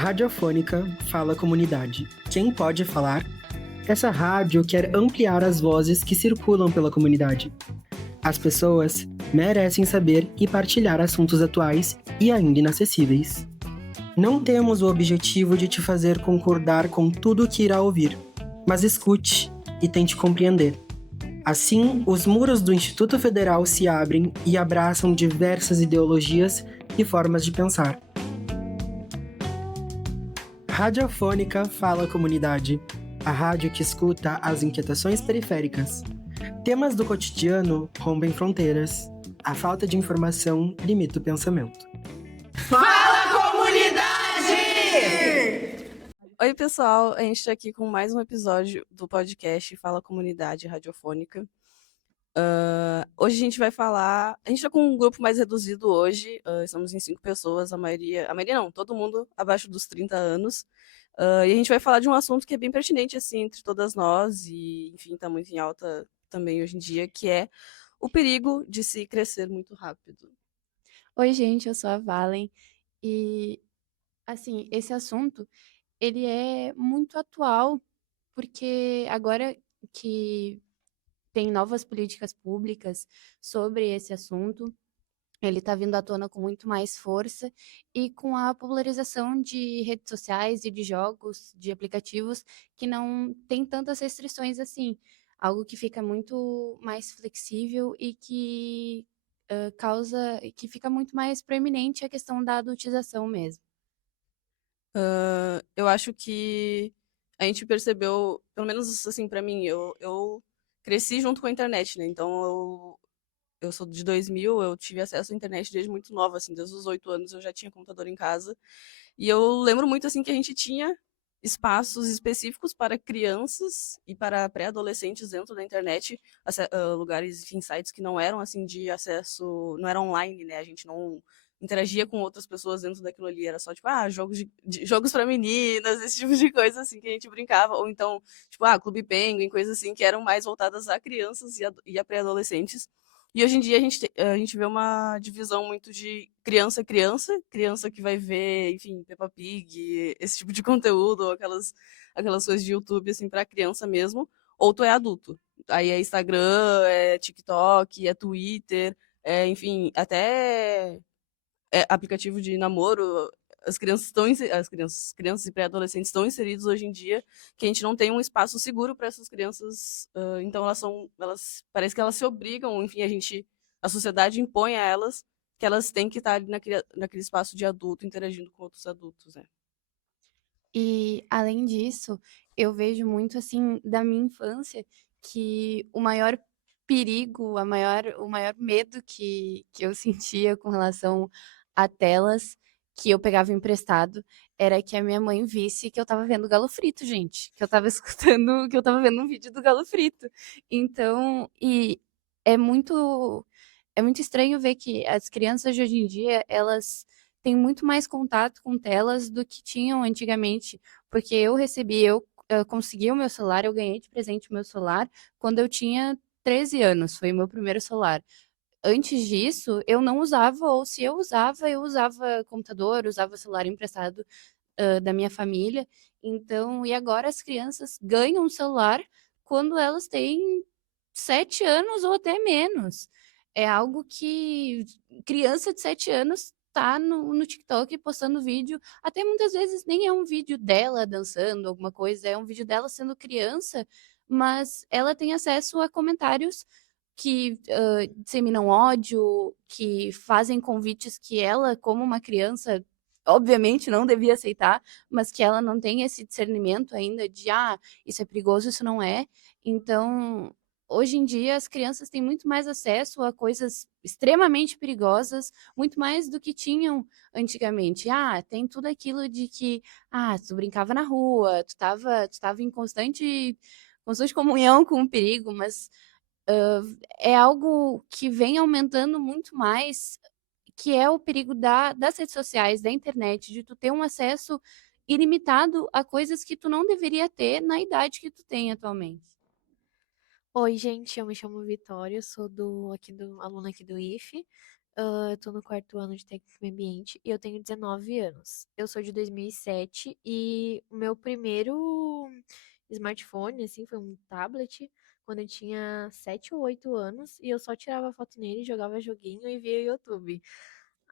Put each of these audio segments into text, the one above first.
Radiofônica Fala Comunidade. Quem pode falar? Essa rádio quer ampliar as vozes que circulam pela comunidade. As pessoas merecem saber e partilhar assuntos atuais e ainda inacessíveis. Não temos o objetivo de te fazer concordar com tudo o que irá ouvir, mas escute e tente compreender. Assim, os muros do Instituto Federal se abrem e abraçam diversas ideologias e formas de pensar. Radiofônica Fala Comunidade, a rádio que escuta as inquietações periféricas. Temas do cotidiano rompem fronteiras. A falta de informação limita o pensamento. Fala, comunidade! Oi, pessoal. A gente está aqui com mais um episódio do podcast Fala Comunidade Radiofônica. Hoje a gente vai falar... A gente está com um grupo mais reduzido hoje. Estamos em 5 pessoas. A maioria não, todo mundo abaixo dos 30 anos. E a gente vai falar de um assunto que é bem pertinente, assim, entre todas nós. E, enfim, está muito em alta também hoje em dia, que é o perigo de se crescer muito rápido. Oi, gente, eu sou a Valen. E, assim, esse assunto, ele é muito atual, porque agora que tem novas políticas públicas sobre esse assunto, ele está vindo à tona com muito mais força e com a popularização de redes sociais e de jogos, de aplicativos que não tem tantas restrições assim. Algo que fica muito mais flexível e que que fica muito mais proeminente a questão da adultização mesmo. Eu acho que a gente percebeu, pelo menos assim, pra mim, eu cresci junto com a internet, né? Então eu sou de 2000, eu tive acesso à internet desde muito nova, assim, desde os 8 anos eu já tinha computador em casa. E eu lembro muito, assim, que a gente tinha espaços específicos para crianças e para pré-adolescentes dentro da internet, lugares, enfim, sites que não eram, assim, de acesso, não era online, né? A gente não interagia com outras pessoas dentro daquilo ali, era só, tipo, jogos para meninas, esse tipo de coisa, assim, que a gente brincava, ou então, tipo, Clube Penguin, coisas assim, que eram mais voltadas a crianças e a pré-adolescentes. E hoje em dia a gente vê uma divisão muito de criança que vai ver, enfim, Peppa Pig, esse tipo de conteúdo, ou aquelas coisas de YouTube, assim, pra criança mesmo, ou tu é adulto. Aí é Instagram, é TikTok, é Twitter, enfim, até aplicativo de namoro, crianças e pré-adolescentes estão inseridos hoje em dia, que a gente não tem um espaço seguro para essas crianças, então elas parece que elas se obrigam, enfim, a sociedade impõe a elas que elas têm que estar ali naquele espaço de adulto interagindo com outros adultos, né? E, além disso, eu vejo muito, assim, da minha infância, que o maior perigo, o maior medo que eu sentia com relação a telas que eu pegava emprestado era que a minha mãe visse que eu estava vendo Galo Frito, gente. Que eu estava escutando, que eu estava vendo um vídeo do Galo Frito. Então, é é muito estranho ver que as crianças de hoje em dia, elas têm muito mais contato com telas do que tinham antigamente, porque eu consegui o meu celular, eu ganhei de presente o meu celular quando eu tinha 13 anos, foi o meu primeiro celular. Antes disso, eu não usava, ou se eu usava computador, usava celular emprestado da minha família. Então, e agora as crianças ganham um celular quando elas têm 7 anos ou até menos. É algo que criança de 7 anos tá no TikTok postando vídeo, até muitas vezes nem é um vídeo dela dançando, alguma coisa, é um vídeo dela sendo criança, mas ela tem acesso a comentários que disseminam ódio, que fazem convites que ela, como uma criança, obviamente não devia aceitar, mas que ela não tem esse discernimento ainda de, isso é perigoso, isso não é. Então, hoje em dia, as crianças têm muito mais acesso a coisas extremamente perigosas, muito mais do que tinham antigamente. Tem tudo aquilo de que, tu brincava na rua, tu tava em constante comunhão com o perigo, mas é algo que vem aumentando muito mais, que é o perigo das redes sociais, da internet, de tu ter um acesso ilimitado a coisas que tu não deveria ter na idade que tu tem atualmente. Oi, gente, eu me chamo Vitória, eu sou aluna aqui do IFE. Eu tô no quarto ano de técnico em meio ambiente e eu tenho 19 anos. Eu sou de 2007 e o meu primeiro smartphone, assim, foi um tablet quando eu tinha 7 ou 8 anos e eu só tirava foto nele, jogava joguinho e via YouTube.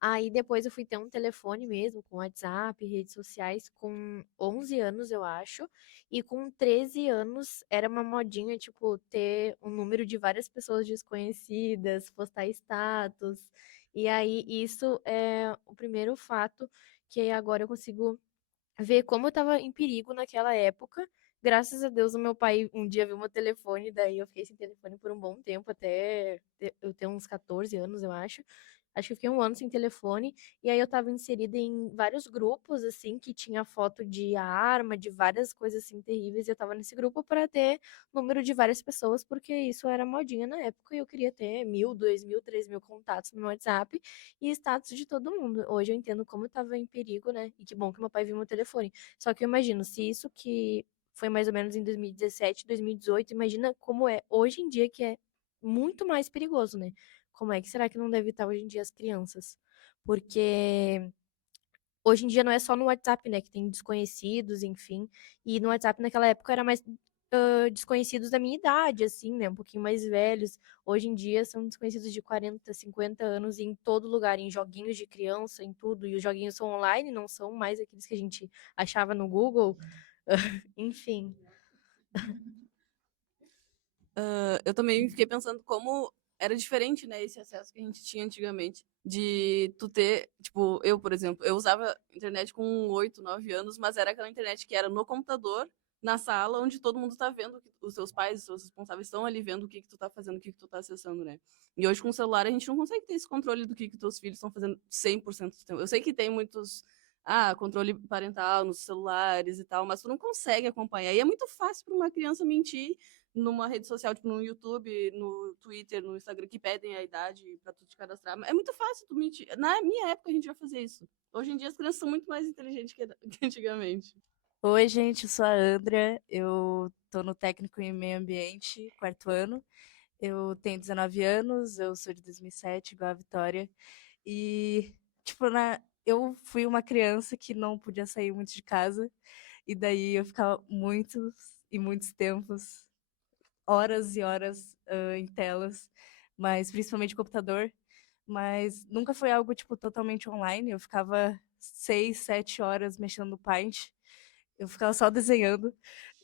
Aí depois eu fui ter um telefone mesmo, com WhatsApp, redes sociais, com 11 anos, eu acho. E com 13 anos era uma modinha, tipo, ter um número de várias pessoas desconhecidas, postar status. E aí isso é o primeiro fato que agora eu consigo ver como eu tava em perigo naquela época. Graças a Deus, o meu pai um dia viu meu telefone, daí eu fiquei sem telefone por um bom tempo, até eu ter uns 14 anos, eu acho. Acho que eu fiquei um ano sem telefone, e aí eu tava inserida em vários grupos, assim, que tinha foto de arma, de várias coisas, assim, terríveis, e eu tava nesse grupo para ter número de várias pessoas, porque isso era modinha na época, e eu queria ter 1.000, 2.000, 3.000 contatos no meu WhatsApp, e status de todo mundo. Hoje eu entendo como eu tava em perigo, né? E que bom que meu pai viu meu telefone. Só que eu imagino, se isso que foi mais ou menos em 2017, 2018, imagina como é hoje em dia, que é muito mais perigoso, né? Como é que será que não deve estar hoje em dia as crianças? Porque hoje em dia não é só no WhatsApp, né, que tem desconhecidos, enfim. E no WhatsApp naquela época era mais desconhecidos da minha idade, assim, né, um pouquinho mais velhos. Hoje em dia são desconhecidos de 40, 50 anos em todo lugar, em joguinhos de criança, em tudo. E os joguinhos são online, não são mais aqueles que a gente achava no Google. Enfim. Eu também fiquei pensando como era diferente, né, esse acesso que a gente tinha antigamente. De tu ter, tipo, eu, por exemplo, eu usava internet com 8, 9 anos, mas era aquela internet que era no computador, na sala, onde todo mundo tá vendo, os seus pais, os seus responsáveis estão ali vendo o que que tu tá fazendo, o que que tu tá acessando, né? E hoje com o celular a gente não consegue ter esse controle do que teus filhos estão fazendo 100% do tempo. Eu sei que tem muitos, controle parental nos celulares e tal, mas tu não consegue acompanhar. E é muito fácil para uma criança mentir numa rede social, tipo no YouTube, no Twitter, no Instagram, que pedem a idade pra tu te cadastrar. É muito fácil tu mentir. Na minha época a gente já fazia isso. Hoje em dia as crianças são muito mais inteligentes que antigamente. Oi, gente, eu sou a Andra, eu tô no técnico em meio ambiente, quarto ano. Eu tenho 19 anos, eu sou de 2007, igual a Vitória. E, tipo, eu fui uma criança que não podia sair muito de casa, e daí eu ficava muitos e muitos tempos, horas e horas, em telas, mas principalmente computador. Mas nunca foi algo, tipo, totalmente online. Eu ficava 6, 7 horas mexendo no Paint. Eu ficava só desenhando.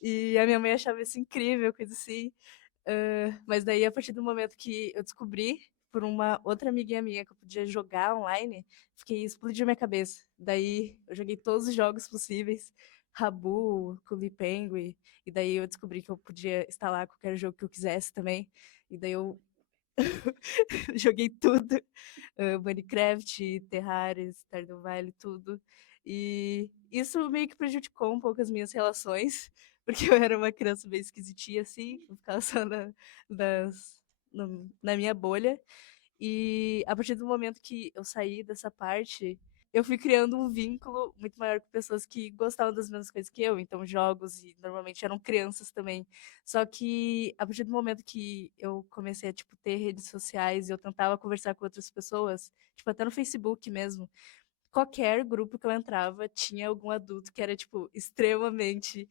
E a minha mãe achava isso incrível, coisa assim. Mas daí, a partir do momento que eu descobri, por uma outra amiguinha minha, que eu podia jogar online, explodiu minha cabeça. Daí, eu joguei todos os jogos possíveis. Rabu, Clube Penguin. E daí eu descobri que eu podia instalar qualquer jogo que eu quisesse também. E daí eu joguei tudo. Minecraft, Terraria, Stardew Valley, tudo. E isso meio que prejudicou um pouco as minhas relações, porque eu era uma criança bem esquisitinha, assim, eu ficava só na minha bolha. E a partir do momento que eu saí dessa parte, eu fui criando um vínculo muito maior com pessoas que gostavam das mesmas coisas que eu, então jogos, e normalmente eram crianças também. Só que a partir do momento que eu comecei a, tipo, ter redes sociais e eu tentava conversar com outras pessoas, tipo, até no Facebook mesmo, qualquer grupo que eu entrava tinha algum adulto que era, tipo, extremamente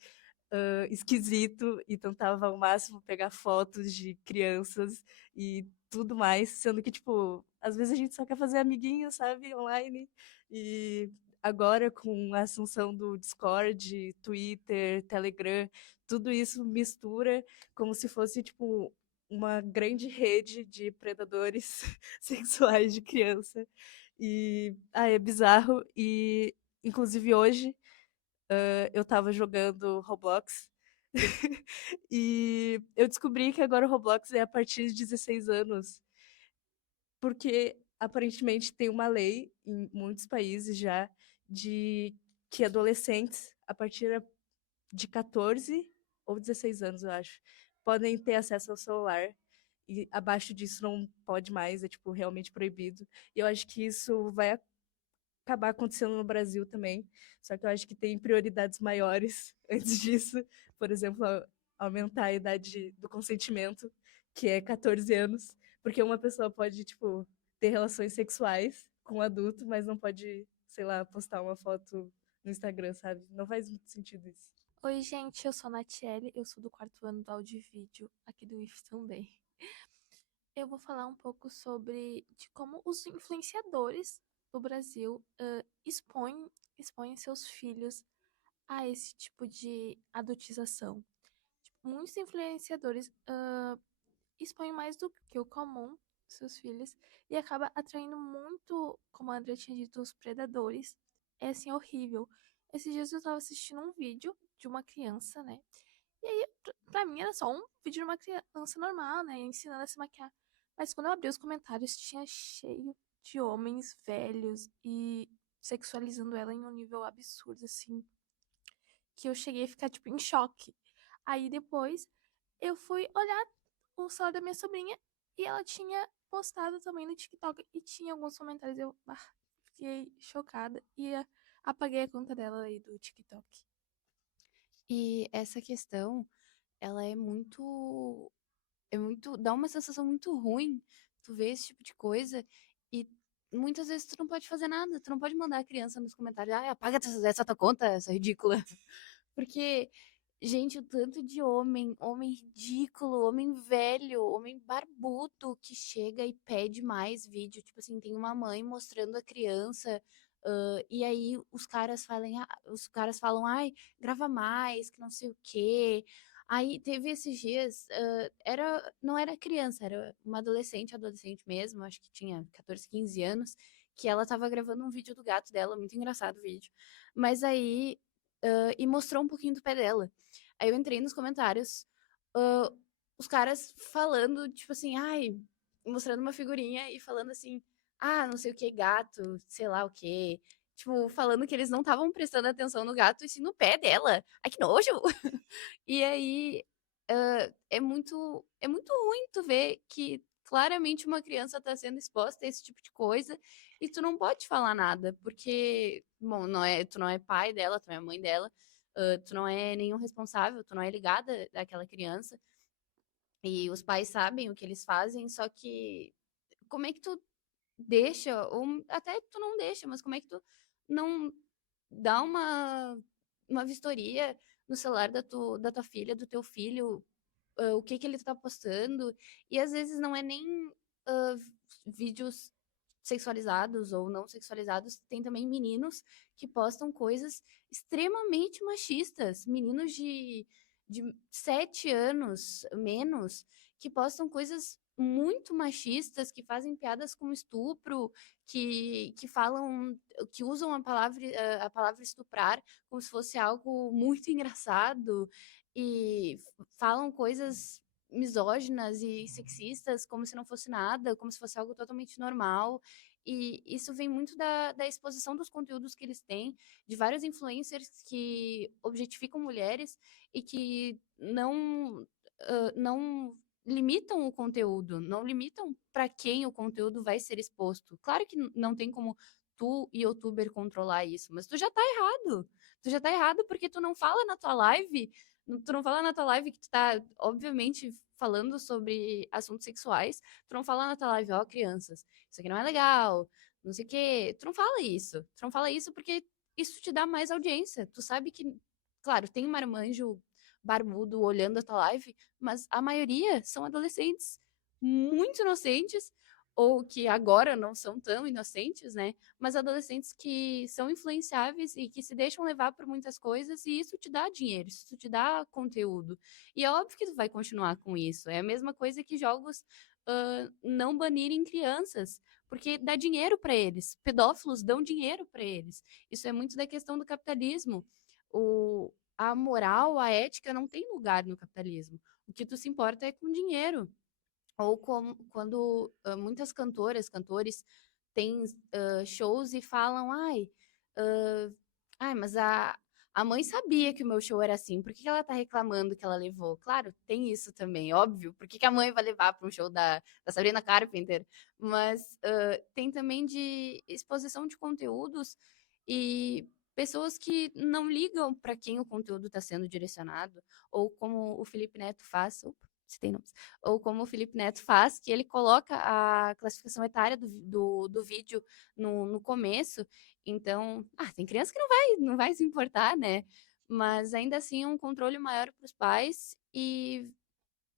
esquisito e tentava ao máximo pegar fotos de crianças e tudo mais, sendo que, tipo, às vezes a gente só quer fazer amiguinho, sabe, online. E agora, com a ascensão do Discord, Twitter, Telegram, tudo isso mistura como se fosse, tipo, uma grande rede de predadores sexuais de criança. E, é bizarro. E, inclusive, hoje eu tava jogando Roblox. E eu descobri que agora o Roblox é a partir de 16 anos, porque aparentemente tem uma lei em muitos países já de que adolescentes, a partir de 14 ou 16 anos, eu acho, podem ter acesso ao celular. E abaixo disso não pode mais, é tipo realmente proibido. E eu acho que isso vai acabar acontecendo no Brasil também. Só que eu acho que tem prioridades maiores antes disso. Por exemplo, aumentar a idade do consentimento, que é 14 anos. Porque uma pessoa pode, tipo, ter relações sexuais com um adulto, mas não pode, sei lá, postar uma foto no Instagram, sabe? Não faz muito sentido isso. Oi, gente, eu sou a Natiele, eu sou do 4º ano do áudio e vídeo, aqui do IF também. Eu vou falar um pouco sobre de como os influenciadores do Brasil expõem seus filhos a esse tipo de adultização. Tipo, muitos influenciadores expõem mais do que o comum seus filhos e acaba atraindo muito, como a Andrea tinha dito, os predadores. É assim, horrível. Esses dias eu tava assistindo um vídeo de uma criança, né? E aí, pra mim, era só um vídeo de uma criança normal, né? Ensinando a se maquiar. Mas quando eu abri os comentários, tinha cheio de homens velhos e sexualizando ela em um nível absurdo, assim, que eu cheguei a ficar, tipo, em choque. Aí depois eu fui olhar o celular da minha sobrinha e ela tinha postado também no TikTok e tinha alguns comentários. Eu fiquei chocada e apaguei a conta dela aí do TikTok. E essa questão, ela dá uma sensação muito ruim, tu vê esse tipo de coisa e muitas vezes tu não pode fazer nada, tu não pode mandar a criança nos comentários, apaga essa tua conta, essa ridícula. Porque, gente, o tanto de homem ridículo, homem velho, homem barbudo que chega e pede mais vídeo. Tipo assim, tem uma mãe mostrando a criança, e aí os caras falam, ai, grava mais, que não sei o quê. Aí teve esses dias, não era criança, era uma adolescente mesmo, acho que tinha 14, 15 anos, que ela tava gravando um vídeo do gato dela, muito engraçado o vídeo. Mas aí e mostrou um pouquinho do pé dela. Aí eu entrei nos comentários, ah, os caras falando, tipo assim, ai, mostrando uma figurinha e falando assim, não sei o que, gato, sei lá o que. Tipo, falando que eles não estavam prestando atenção no gato e sim no pé dela. Ai, que nojo! E aí, é muito ruim tu ver que claramente uma criança tá sendo exposta a esse tipo de coisa e tu não pode falar nada, porque, bom, tu não é pai dela, tu não é mãe dela, tu não é nenhum responsável, tu não é ligada àquela criança, e os pais sabem o que eles fazem, só que como é que tu deixa, ou até tu não deixa, mas como é que tu não dá uma vistoria no celular da tua filha, do teu filho, o que que ele tá postando, e às vezes não é nem ah, vídeos sexualizados ou não sexualizados, tem também meninos que postam coisas extremamente machistas, meninos de 7 anos menos, que postam coisas muito machistas, que fazem piadas com estupro, que falam, que usam a palavra estuprar como se fosse algo muito engraçado e falam coisas misóginas e sexistas como se não fosse nada, como se fosse algo totalmente normal. E isso vem muito da exposição dos conteúdos que eles têm, de vários influencers que objetificam mulheres e que não limitam o conteúdo, não limitam para quem o conteúdo vai ser exposto. Claro que não tem como tu, youtuber, controlar isso, mas tu já tá errado. Tu já tá errado porque tu não fala na tua live que tu tá, obviamente, falando sobre assuntos sexuais. Tu não fala na tua live, ó, crianças, isso aqui não é legal, não sei o quê. Tu não fala isso. Tu não fala isso porque isso te dá mais audiência. Tu sabe que, claro, tem um marmanjo barbudo olhando a tua live, mas a maioria são adolescentes muito inocentes, ou que agora não são tão inocentes, né? Mas adolescentes que são influenciáveis e que se deixam levar por muitas coisas, e isso te dá dinheiro, isso te dá conteúdo. E é óbvio que tu vai continuar com isso. É a mesma coisa que jogos não banirem crianças, porque dá dinheiro para eles. Pedófilos dão dinheiro para eles. Isso é muito da questão do capitalismo. A moral, a ética não tem lugar no capitalismo. O que tu se importa é com dinheiro. Ou quando muitas cantoras, cantores têm shows e falam, mas a mãe sabia que o meu show era assim, por que que ela tá reclamando que ela levou? Claro, tem isso também, óbvio. Por que que a mãe vai levar para um show da Sabrina Carpenter? Mas tem também de exposição de conteúdos e pessoas que não ligam para quem o conteúdo está sendo direcionado, ou como o Felipe Neto faz. citei nomes, ou como o Felipe Neto faz, que ele coloca a classificação etária do vídeo no começo. Então, tem criança que não vai se importar, né? Mas ainda assim é um controle maior para os pais e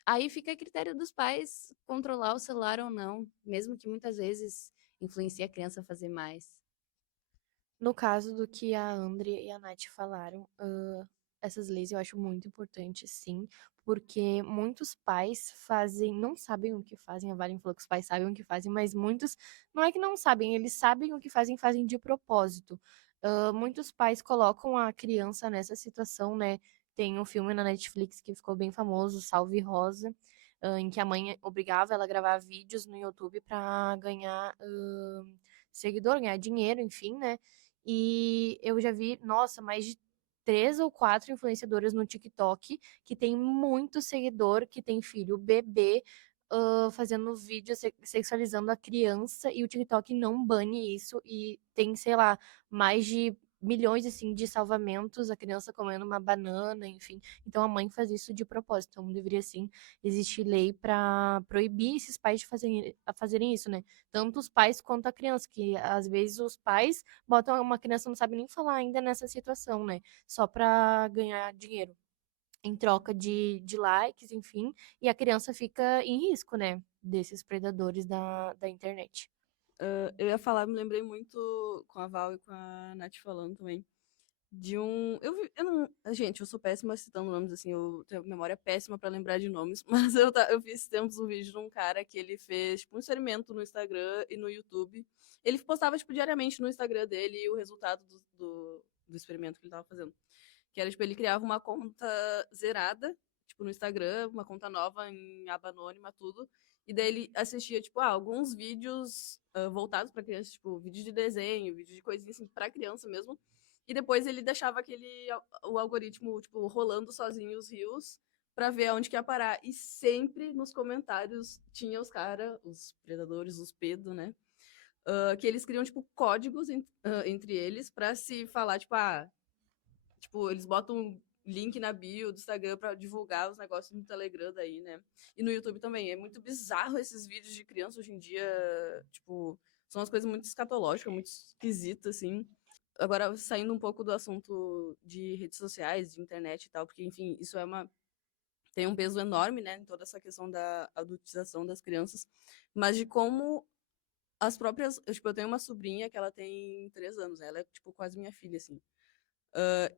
aí fica a critério dos pais controlar o celular ou não, mesmo que muitas vezes influencie a criança a fazer mais. No caso do que a Andrea e a Nath falaram, essas leis eu acho muito importantes, sim, porque muitos pais não sabem o que fazem. A Valen falou que os pais sabem o que fazem, mas muitos não é que não sabem, eles sabem o que fazem, fazem de propósito. Muitos pais colocam a criança nessa situação, né? Tem um filme na Netflix que ficou bem famoso, Salve Rosa, em que a mãe obrigava ela a gravar vídeos no YouTube para ganhar seguidor, ganhar dinheiro, enfim, né? E eu já vi, nossa, mais de 3 ou 4 influenciadoras no TikTok que tem muito seguidor, que tem filho bebê, fazendo vídeo sexualizando a criança, e o TikTok não bane isso, e tem, sei lá, mais de milhões, assim, de salvamentos, a criança comendo uma banana, enfim. Então a mãe faz isso de propósito. Então deveria, sim, existir lei para proibir esses pais de fazerem isso, né? Tanto os pais quanto a criança, que às vezes os pais botam uma criança não sabe nem falar ainda nessa situação, né? Só para ganhar dinheiro em troca de likes, enfim, e a criança fica em risco, né? Desses predadores da internet. Eu ia falar, me lembrei muito com a Val e com a Nath falando também. De um. Eu não. Gente, eu sou péssima citando nomes, assim, eu tenho memória péssima pra lembrar de nomes, mas eu vi esses tempos um vídeo de um cara que ele fez, tipo, um experimento no Instagram e no YouTube. Ele postava, tipo, diariamente no Instagram dele o resultado do experimento que ele tava fazendo. Que era, tipo, ele criava uma conta zerada, tipo, no Instagram, uma conta nova em aba anônima, tudo. E daí ele assistia, tipo, alguns vídeos voltados pra criança, tipo, vídeo de desenho, vídeo de coisinha assim, pra criança mesmo. E depois ele deixava o algoritmo, tipo, rolando sozinho os rios pra ver aonde que ia parar. E sempre nos comentários tinha os caras, os predadores, os pedos, né? Que eles criam, tipo, códigos entre eles pra se falar, tipo, eles botam um link na bio do Instagram pra divulgar os negócios no Telegram daí, né? E no YouTube também. É muito bizarro esses vídeos de criança hoje em dia, tipo, são umas coisas muito escatológicas, muito esquisitas, assim. Agora, saindo um pouco do assunto de redes sociais, de internet e tal, porque, enfim, isso tem um peso enorme, né, em toda essa questão da adultização das crianças, mas de como as próprias. Tipo, eu tenho uma sobrinha que ela tem 3 anos, né, ela é, tipo, quase minha filha, assim.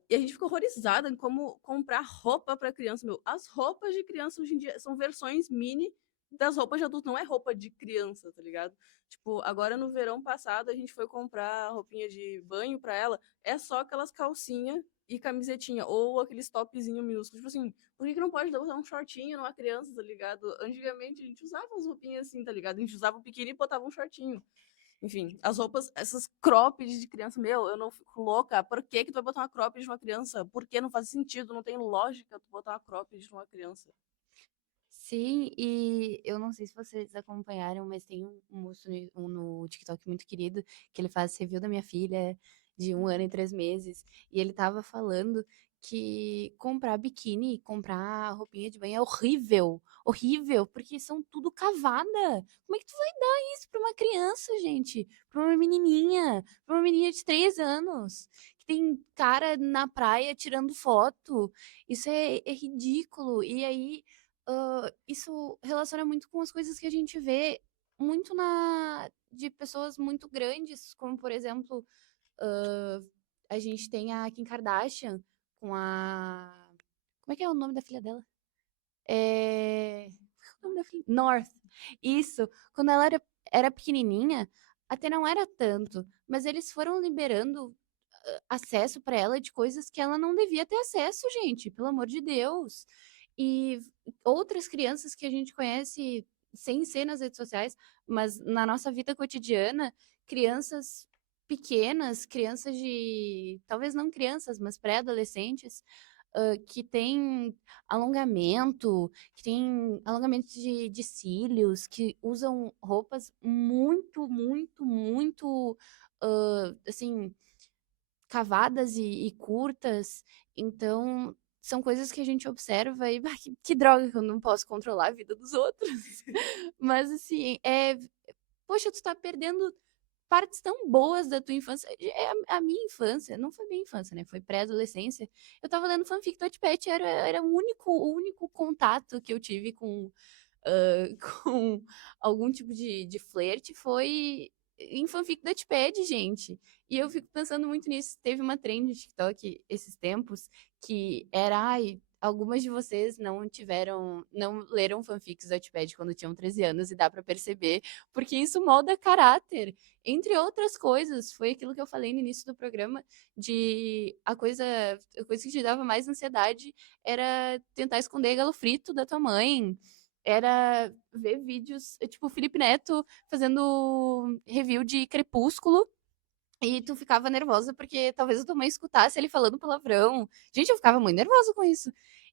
E a gente fica horrorizada em como comprar roupa para criança, meu. As roupas de criança hoje em dia são versões mini das roupas de adulto, não é roupa de criança, tá ligado? Tipo, agora no verão passado a gente foi comprar roupinha de banho pra ela, é só aquelas calcinhas e camisetinha, ou aqueles topzinho minúsculos. Tipo assim, por que não pode botar um shortinho numa criança, tá ligado? Antigamente a gente usava as roupinhas assim, tá ligado? A gente usava o biquíni e botava um shortinho. Enfim, as roupas, essas cropped de criança, meu, eu não fico louca. Por que que tu vai botar uma cropped de uma criança? Por que não faz sentido? Não tem lógica tu botar uma cropped de uma criança. Sim, e eu não sei se vocês acompanharam, mas tem um moço no TikTok muito querido que ele faz review da minha filha de 1 ano e 3 meses. E ele tava falando que comprar biquíni, comprar roupinha de banho é horrível. Horrível, porque são tudo cavada. Como é que tu vai dar isso pra uma criança, gente? Pra uma menininha? Pra uma menina de 3 anos? Que tem cara na praia tirando foto. Isso é ridículo. E aí isso relaciona muito com as coisas que a gente vê muito de pessoas muito grandes, como por exemplo, ah, a gente tem a Kim Kardashian com a. Como é que é o nome da filha dela? Qual é o nome da filha? North. Isso. Quando ela era pequenininha, até não era tanto, mas eles foram liberando acesso para ela de coisas que ela não devia ter acesso, gente, pelo amor de Deus. E outras crianças que a gente conhece sem ser nas redes sociais, mas na nossa vida cotidiana, crianças pequenas, crianças de, talvez não crianças, mas pré-adolescentes, que têm alongamento de cílios, que usam roupas muito, muito, muito, assim, cavadas e curtas. Então, são coisas que a gente observa e, que droga que eu não posso controlar a vida dos outros. Mas, assim, poxa, tu tá perdendo partes tão boas da tua infância. A minha infância, não foi bem infância, né? Foi pré-adolescência. Eu tava lendo fanfic do Wattpad, era o único contato que eu tive com, com algum tipo de flerte foi em fanfic do Wattpad, gente. E eu fico pensando muito nisso. Teve uma trend no TikTok esses tempos que era, ai, algumas de vocês não leram fanfics do Wattpad quando tinham 13 anos e dá pra perceber, porque isso molda caráter. Entre outras coisas, foi aquilo que eu falei no início do programa, a coisa que te dava mais ansiedade era tentar esconder galo frito da tua mãe, era ver vídeos, tipo o Felipe Neto fazendo review de Crepúsculo, e tu ficava nervosa porque talvez a tua mãe escutasse ele falando palavrão. Gente, eu ficava muito nervosa com isso.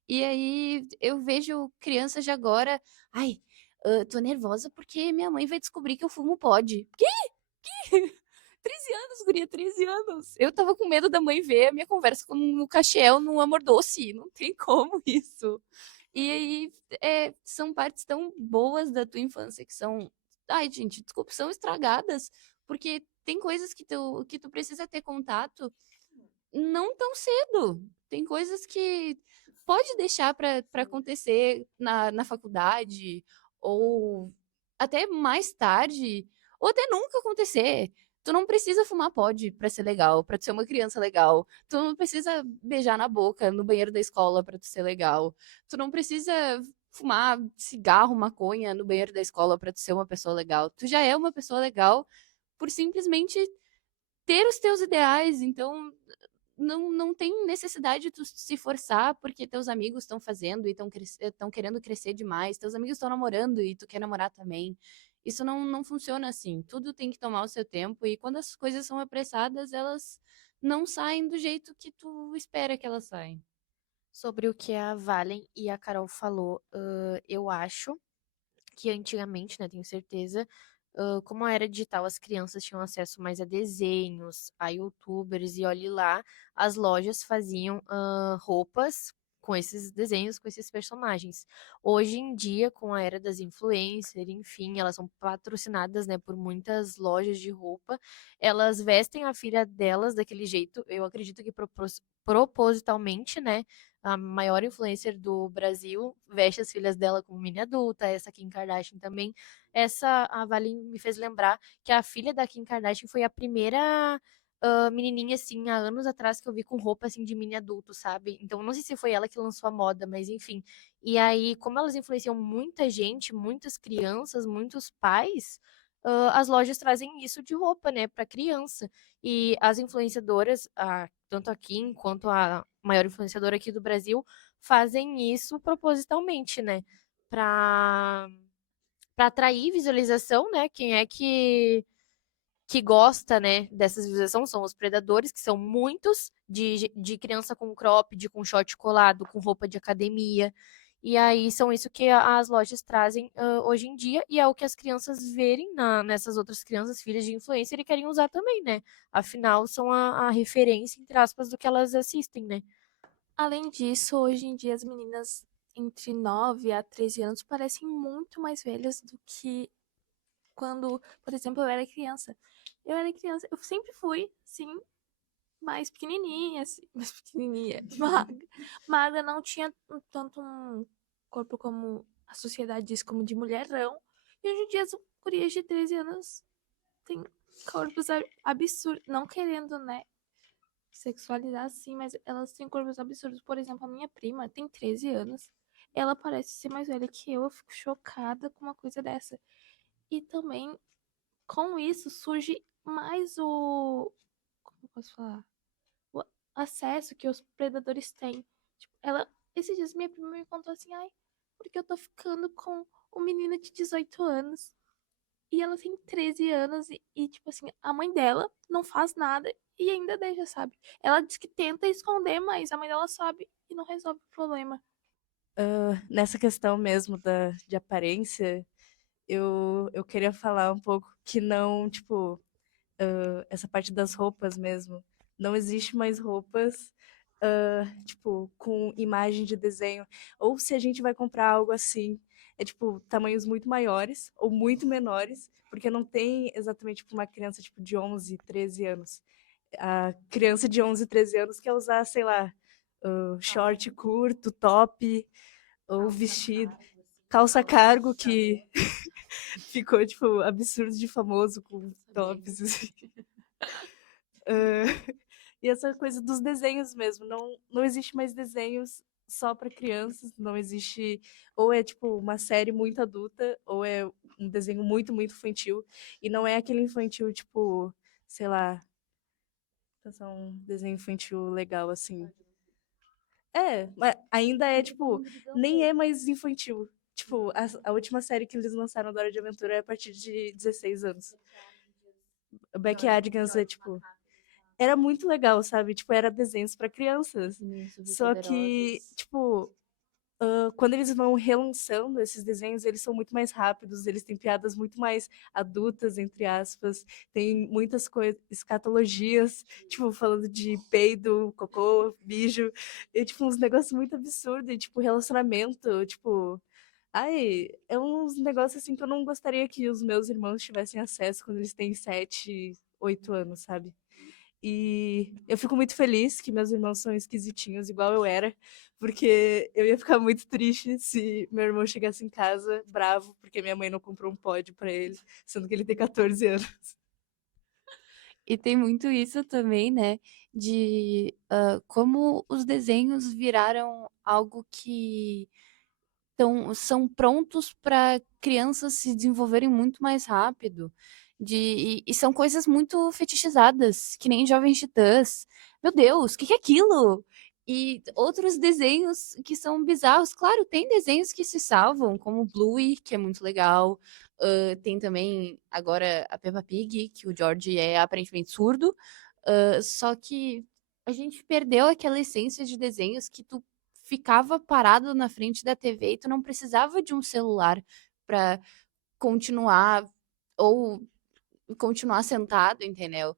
E aí eu vejo crianças de agora, ai, tô nervosa porque minha mãe vai descobrir que eu fumo pod. 13 anos, guria, 13 anos. Eu tava com medo da mãe ver a minha conversa com o Caxiel no Amor Doce. Não tem como isso. E aí, são partes tão boas da tua infância que são. Ai, gente, desculpa, são estragadas. Porque tem coisas que tu precisa ter contato não tão cedo. Tem coisas que pode deixar para acontecer na faculdade, ou até mais tarde, ou até nunca acontecer. Tu não precisa fumar pod pra ser legal, pra tu ser uma criança legal. Tu não precisa beijar na boca no banheiro da escola pra tu ser legal. Tu não precisa fumar cigarro, maconha no banheiro da escola pra tu ser uma pessoa legal. Tu já é uma pessoa legal por simplesmente ter os teus ideais. Então, não tem necessidade de tu se forçar porque teus amigos estão fazendo e estão querendo crescer demais. Teus amigos estão namorando e tu quer namorar também. Isso não funciona assim. Tudo tem que tomar o seu tempo e quando as coisas são apressadas, elas não saem do jeito que tu espera que elas saem. Sobre o que a Valen e a Carol falou, eu acho que antigamente, né, tenho certeza, como era digital, as crianças tinham acesso mais a desenhos, a youtubers, e olhe lá, as lojas faziam roupas com esses desenhos, com esses personagens. Hoje em dia, com a era das influencers, enfim, elas são patrocinadas, né, por muitas lojas de roupa, elas vestem a filha delas daquele jeito, eu acredito que propositalmente, né, a maior influencer do Brasil veste as filhas dela como mini adulta, essa Kim Kardashian também. A Valen me fez lembrar que a filha da Kim Kardashian foi a primeira menininha, assim, há anos atrás que eu vi com roupa, assim, de mini adulto, sabe? Então, não sei se foi ela que lançou a moda, mas enfim. E aí, como elas influenciam muita gente, muitas crianças, muitos pais, as lojas trazem isso de roupa, né, para criança. E as influenciadoras, tanto a Kim quanto a maior influenciadora aqui do Brasil, fazem isso propositalmente, né? Para atrair visualização, né? Quem é que gosta, né, dessas visualizações são os predadores, que são muitos, de criança com cropped, com short colado, com roupa de academia. E aí são isso que as lojas trazem hoje em dia, e é o que as crianças verem nessas outras crianças, filhas de influencer, e querem usar também, né? Afinal, são a referência, entre aspas, do que elas assistem, né? Além disso, hoje em dia as meninas entre 9 a 13 anos parecem muito mais velhas do que quando, por exemplo, eu era criança. Eu sempre fui, sim, mais pequenininha, assim, mais pequenininha, magra. Magra, não tinha tanto um corpo como a sociedade diz, como de mulherão. E hoje em dia as gurias de 13 anos têm corpos absurdos, não querendo, né, sexualizar assim, mas elas têm corpos absurdos. Por exemplo, a minha prima tem 13 anos. Ela parece ser mais velha que eu fico chocada com uma coisa dessa. E também, com isso, surge mais como eu posso falar? O acesso que os predadores têm. Tipo, esses dias minha prima me contou assim, ai, porque eu tô ficando com um menino de 18 anos. E ela tem 13 anos tipo assim, a mãe dela não faz nada e ainda deixa, sabe? Ela diz que tenta esconder, mas a mãe dela sabe e não resolve o problema. Nessa questão mesmo de aparência, eu queria falar um pouco que não, tipo, essa parte das roupas mesmo. Não existe mais roupas tipo, com imagem de desenho, ou se a gente vai comprar algo assim, é tipo, tamanhos muito maiores ou muito menores, porque não tem exatamente tipo, uma criança tipo, de 11, 13 anos. A criança de 11, 13 anos quer usar, sei lá, short curto, top, ou vestido, calça cargo, que ficou, tipo, absurdo de famoso com tops, assim. E essa coisa dos desenhos mesmo, não existe mais desenhos só para crianças, não existe, ou é tipo uma série muito adulta, ou é um desenho muito, muito infantil, e não é aquele infantil tipo, sei lá, pensar um desenho infantil legal assim. Mas ainda é tipo, nem é mais infantil. Tipo, a última série que eles lançaram da Hora de Aventura é a partir de 16 anos. Backyardigans é tipo, era muito legal, sabe? Tipo, era desenhos para crianças. Só que, tipo, quando eles vão relançando esses desenhos, eles são muito mais rápidos, eles têm piadas muito mais adultas, entre aspas, tem muitas coisas, escatologias, tipo, falando de peido, cocô, mijo, e, tipo, uns negócios muito absurdos, e, tipo, relacionamento, tipo... Ai, é uns negócios assim que eu não gostaria que os meus irmãos tivessem acesso quando eles têm 7, 8 anos, sabe? E eu fico muito feliz que meus irmãos são esquisitinhos, igual eu era, porque eu ia ficar muito triste se meu irmão chegasse em casa bravo, porque minha mãe não comprou um pod pra ele, sendo que ele tem 14 anos. E tem muito isso também, né? De como os desenhos viraram algo que são prontos para crianças se desenvolverem muito mais rápido. E são coisas muito fetichizadas, que nem Jovens Titãs. Meu Deus, o que é aquilo? E outros desenhos que são bizarros. Claro, tem desenhos que se salvam, como Bluey, que é muito legal. Tem também agora a Peppa Pig, que o George é aparentemente surdo. Só que a gente perdeu aquela essência de desenhos que tu ficava parado na frente da TV e tu não precisava de um celular para continuar ou continuar sentado, entendeu?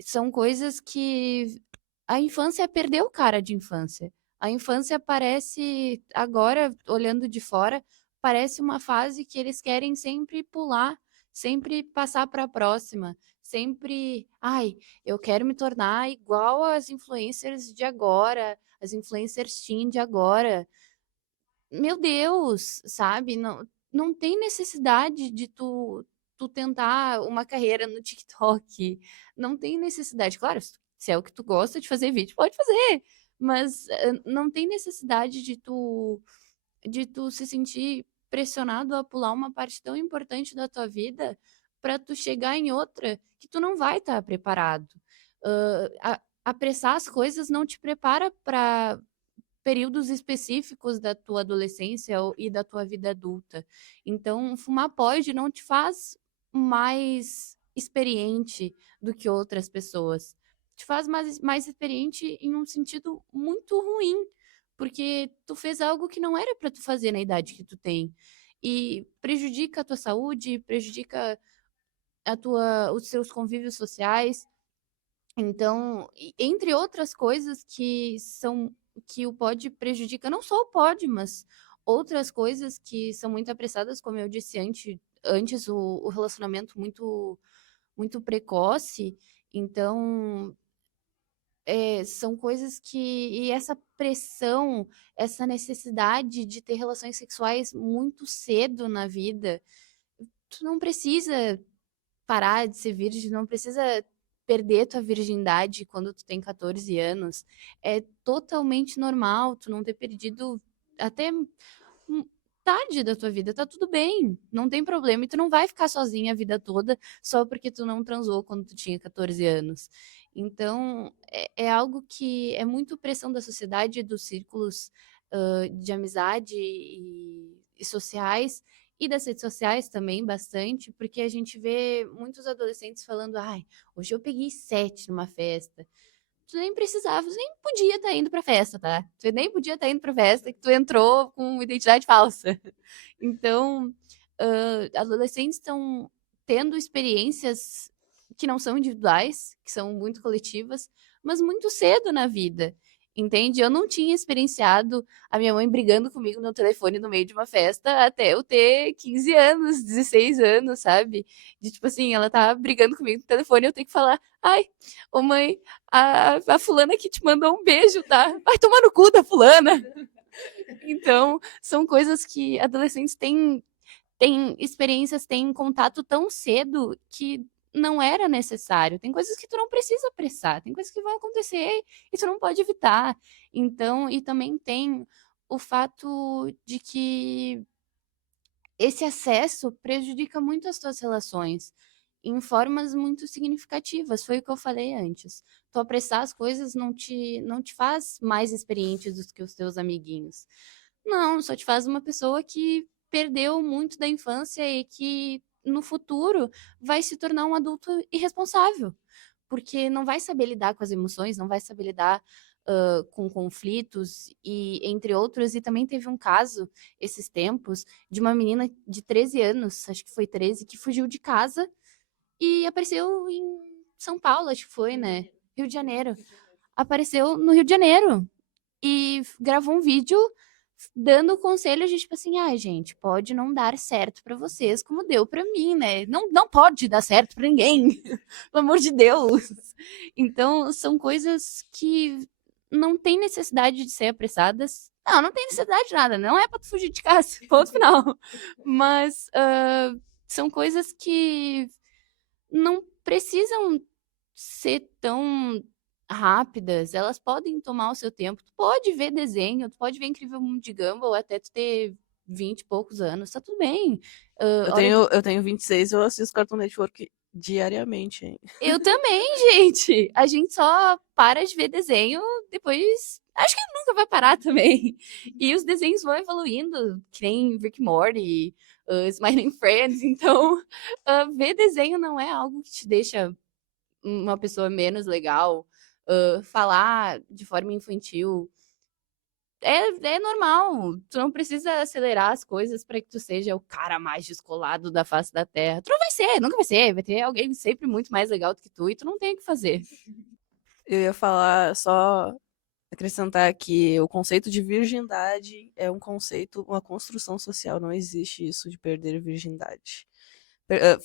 São coisas que a infância perdeu cara de infância. A infância parece, agora, olhando de fora, parece uma fase que eles querem sempre pular, sempre passar para a próxima, sempre, ai, eu quero me tornar igual às influencers de agora, as influencers teen de agora. Meu Deus, sabe? Não tem necessidade de tu tentar uma carreira no TikTok. Não tem necessidade. Claro, se é o que tu gosta de fazer vídeo, pode fazer. Mas não tem necessidade de tu se sentir pressionado a pular uma parte tão importante da tua vida para tu chegar em outra que tu não vai estar preparado. Apressar as coisas não te prepara para períodos específicos da tua adolescência e da tua vida adulta. Então, fumar pode não te faz mais experiente do que outras pessoas. Te faz mais experiente em um sentido muito ruim, porque tu fez algo que não era para tu fazer na idade que tu tem. E prejudica a tua saúde, prejudica os seus convívios sociais. Então, entre outras coisas que o pod prejudica, não só o pod, mas outras coisas que são muito apressadas, como eu disse antes o relacionamento muito precoce. Então, são coisas que. E essa pressão, essa necessidade de ter relações sexuais muito cedo na vida, tu não precisa parar de ser virgem, não precisa perder tua virgindade quando tu tem 14 anos. É totalmente normal tu não ter perdido até tarde da tua vida, tá tudo bem, não tem problema, e tu não vai ficar sozinha a vida toda só porque tu não transou quando tu tinha 14 anos. Então, é algo que é muito pressão da sociedade, dos círculos de amizade e sociais, e das redes sociais também, bastante, porque a gente vê muitos adolescentes falando: ai, hoje eu peguei 7 numa festa. Tu nem precisava, tu nem podia estar indo pra festa, tá? Tu nem podia estar indo pra festa que tu entrou com identidade falsa. Então, adolescentes estão tendo experiências que não são individuais, que são muito coletivas, mas muito cedo na vida. entende? Eu não tinha experienciado a minha mãe brigando comigo no telefone no meio de uma festa até eu ter 15 anos, 16 anos, sabe? De tipo assim, ela tá brigando comigo no telefone e eu tenho que falar: ai, ô mãe, a fulana aqui te mandou um beijo, tá? Vai tomar no cu da fulana. Então, são coisas que adolescentes têm experiências, têm contato tão cedo que não era necessário. Tem coisas que tu não precisa apressar, tem coisas que vão acontecer e tu não pode evitar. Então, e também tem o fato de que esse acesso prejudica muito as tuas relações em formas muito significativas. Foi o que eu falei antes. Tu apressar as coisas não te faz mais experiente do que os teus amiguinhos. Não, só te faz uma pessoa que perdeu muito da infância e que no futuro vai se tornar um adulto irresponsável, porque não vai saber lidar com as emoções, não vai saber lidar com conflitos e entre outros. E também teve um caso esses tempos de uma menina de 13 anos, acho que foi 13, que fugiu de casa e apareceu em São Paulo, acho que foi, né? Rio de Janeiro. Apareceu no Rio de Janeiro e gravou um vídeo dando conselhos de tipo assim: ai, gente, pode não dar certo pra vocês como deu pra mim, né? Não, não pode dar certo pra ninguém, pelo amor de Deus. Então, são coisas que não tem necessidade de ser apressadas. Não, não tem necessidade de nada, não é pra tu fugir de casa, ponto final. Mas são coisas que não precisam ser tão rápidas, elas podem tomar o seu tempo. Tu pode ver desenho, tu pode ver Incrível Mundo de Gumball até tu ter 20 e poucos anos, tá tudo bem. Eu tenho 26, eu assisto Cartoon Network diariamente, hein? Eu também, gente. A gente só para de ver desenho depois. Acho que nunca vai parar também. E os desenhos vão evoluindo, que nem Rick and Morty, Smiling Friends. Então, ver desenho não é algo que te deixa uma pessoa menos legal. Falar de forma infantil é normal. Tu não precisa acelerar as coisas para que tu seja o cara mais descolado da face da Terra. Tu não vai ser, nunca vai ser. Vai ter alguém sempre muito mais legal do que tu e tu não tem o que fazer. Eu ia falar só acrescentar que o conceito de virgindade é um conceito, uma construção social. Não existe isso de perder a virgindade.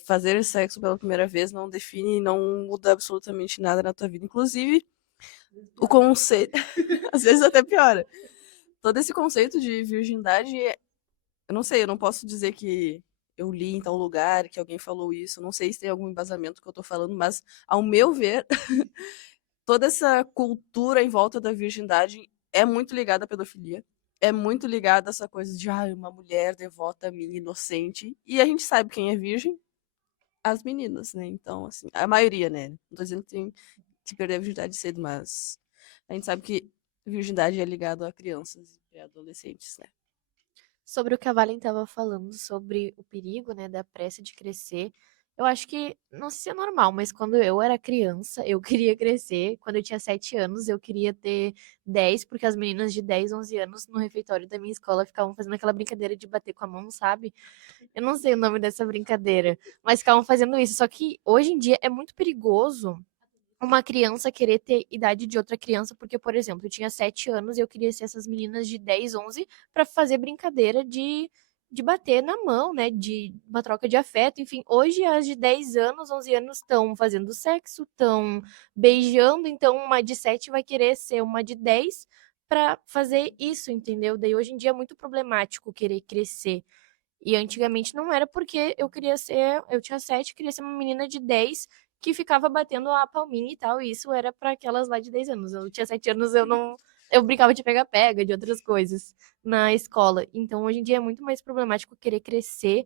Fazer sexo pela primeira vez não define, não muda absolutamente nada na tua vida. Inclusive, o conceito. Às vezes até piora. Todo esse conceito de virgindade, eu não sei, eu não posso dizer que eu li em tal lugar, que alguém falou isso, eu não sei se tem algum embasamento que eu tô falando, mas, ao meu ver, toda essa cultura em volta da virgindade é muito ligada à pedofilia. É muito ligada a essa coisa de uma mulher devota a mim, inocente. E a gente sabe quem é virgem? As meninas, né? Então, assim, a maioria, né? Não tô dizendo que tem que perder a virgindade cedo, mas a gente sabe que virgindade é ligado a crianças e adolescentes, né? Sobre o que a Valen estava falando, sobre o perigo, né, da pressa de crescer, eu acho que, não sei se é normal, mas quando eu era criança, eu queria crescer. Quando eu tinha 7 anos, eu queria ter 10, porque as meninas de 10, 11 anos no refeitório da minha escola ficavam fazendo aquela brincadeira de bater com a mão, sabe? Eu não sei o nome dessa brincadeira, mas ficavam fazendo isso. Só que hoje em dia é muito perigoso uma criança querer ter idade de outra criança, porque, por exemplo, eu tinha 7 anos e eu queria ser essas meninas de 10, 11 para fazer brincadeira de bater na mão, né? De uma troca de afeto, enfim. Hoje as de 10 anos, 11 anos estão fazendo sexo, estão beijando, então uma de 7 vai querer ser uma de 10 para fazer isso, entendeu? Daí hoje em dia é muito problemático querer crescer. E antigamente não era porque eu tinha 7, queria ser uma menina de 10 que ficava batendo a palminha e tal, e isso era para aquelas lá de 10 anos. Eu tinha 7 anos, eu brincava de pega-pega, de outras coisas na escola. Então, hoje em dia é muito mais problemático querer crescer.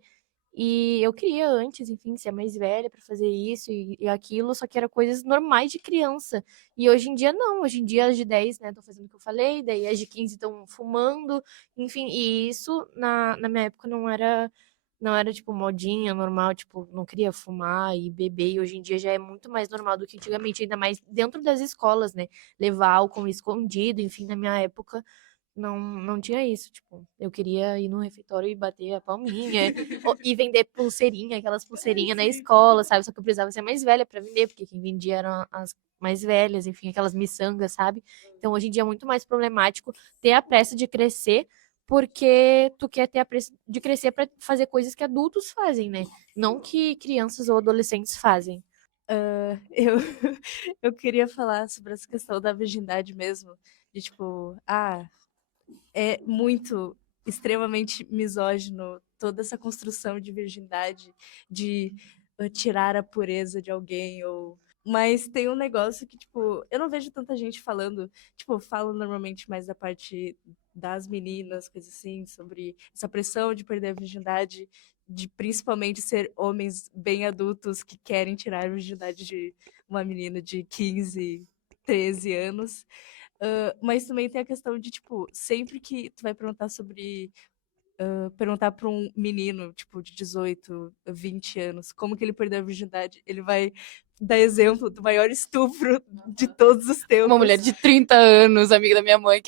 E eu queria antes, enfim, ser mais velha para fazer isso e aquilo, só que era coisas normais de criança. E hoje em dia não, hoje em dia as de 10, né, estão fazendo o que eu falei, daí as de 15 estão fumando, enfim, e isso na minha época não era tipo modinha, normal, tipo, não queria fumar e beber, e hoje em dia já é muito mais normal do que antigamente, ainda mais dentro das escolas, né? Levar álcool escondido, enfim, na minha época não tinha isso, tipo, eu queria ir no refeitório e bater a palminha, e vender pulseirinha, aquelas pulseirinhas na escola, sabe? Só que eu precisava ser mais velha pra vender, porque quem vendia eram mais velhas, enfim, aquelas miçangas, sabe? Então, hoje em dia é muito mais problemático ter a pressa de crescer, porque tu quer ter a pressa de crescer para fazer coisas que adultos fazem, né? Não que crianças ou adolescentes fazem. Eu, eu queria falar sobre essa questão da virgindade mesmo. De tipo, é muito extremamente misógino toda essa construção de virgindade, de tirar a pureza de alguém ou mas tem um negócio que, tipo, eu não vejo tanta gente falando, tipo, falam normalmente mais da parte das meninas, coisas assim, sobre essa pressão de perder a virgindade, de principalmente ser homens bem adultos que querem tirar a virgindade de uma menina de 15, 13 anos. Mas também tem a questão de, tipo, sempre que tu vai perguntar sobre. Perguntar para um menino, tipo, de 18, 20 anos, como que ele perdeu a virgindade, ele vai dar exemplo do maior estupro de todos os tempos. Uma mulher de 30 anos, amiga da minha mãe.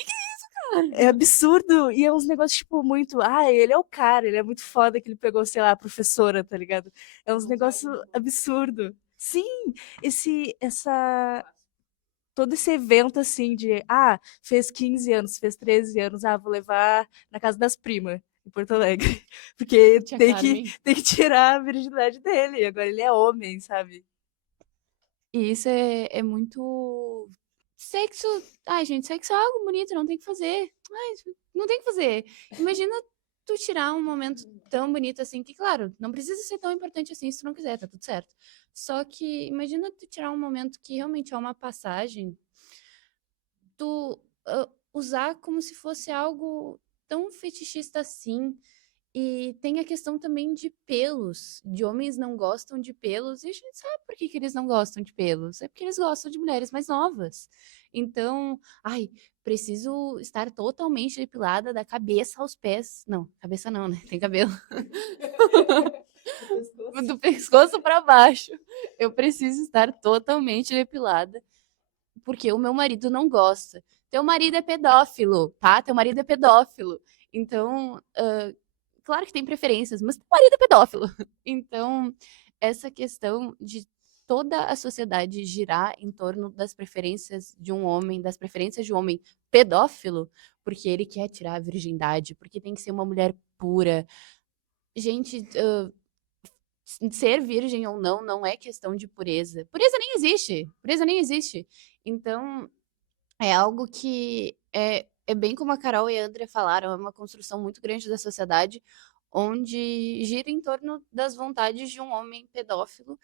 É absurdo. E é uns negócios, tipo, muito. Ele é o cara, ele é muito foda que ele pegou, sei lá, a professora, tá ligado? É uns negócios absurdo. Sim, essa todo esse evento assim de fez 15 anos, fez 13 anos, vou levar na casa das primas em Porto Alegre, porque Tia tem Carmen. que tirar a virgindade dele, agora ele é homem, sabe? E isso é muito. Sexo. Ai, gente, sexo é algo bonito, não tem que fazer. Ai, não tem que fazer. Imagina tu tirar um momento tão bonito assim, que, claro, não precisa ser tão importante assim se tu não quiser, tá tudo certo. Só que imagina tu tirar um momento que realmente é uma passagem, tu usar como se fosse algo tão fetichista assim. E tem a questão também de pelos, de homens não gostam de pelos, e a gente sabe por que que eles não gostam de pelos, é porque eles gostam de mulheres mais novas. Então, ai, preciso estar totalmente depilada da cabeça aos pés. Não, cabeça não, né? Tem cabelo. Do pescoço para baixo. Eu preciso estar totalmente depilada, porque o meu marido não gosta. Teu marido é pedófilo, tá? Teu marido é pedófilo. Então, claro que tem preferências, mas teu marido é pedófilo. Então, essa questão de toda a sociedade girar em torno das preferências de um homem, das preferências de um homem pedófilo, porque ele quer tirar a virgindade, porque tem que ser uma mulher pura. Gente, ser virgem ou não não é questão de pureza. Pureza nem existe. Pureza nem existe. Então, é algo que é bem como a Carol e a Andrea falaram, é uma construção muito grande da sociedade, onde gira em torno das vontades de um homem pedófilo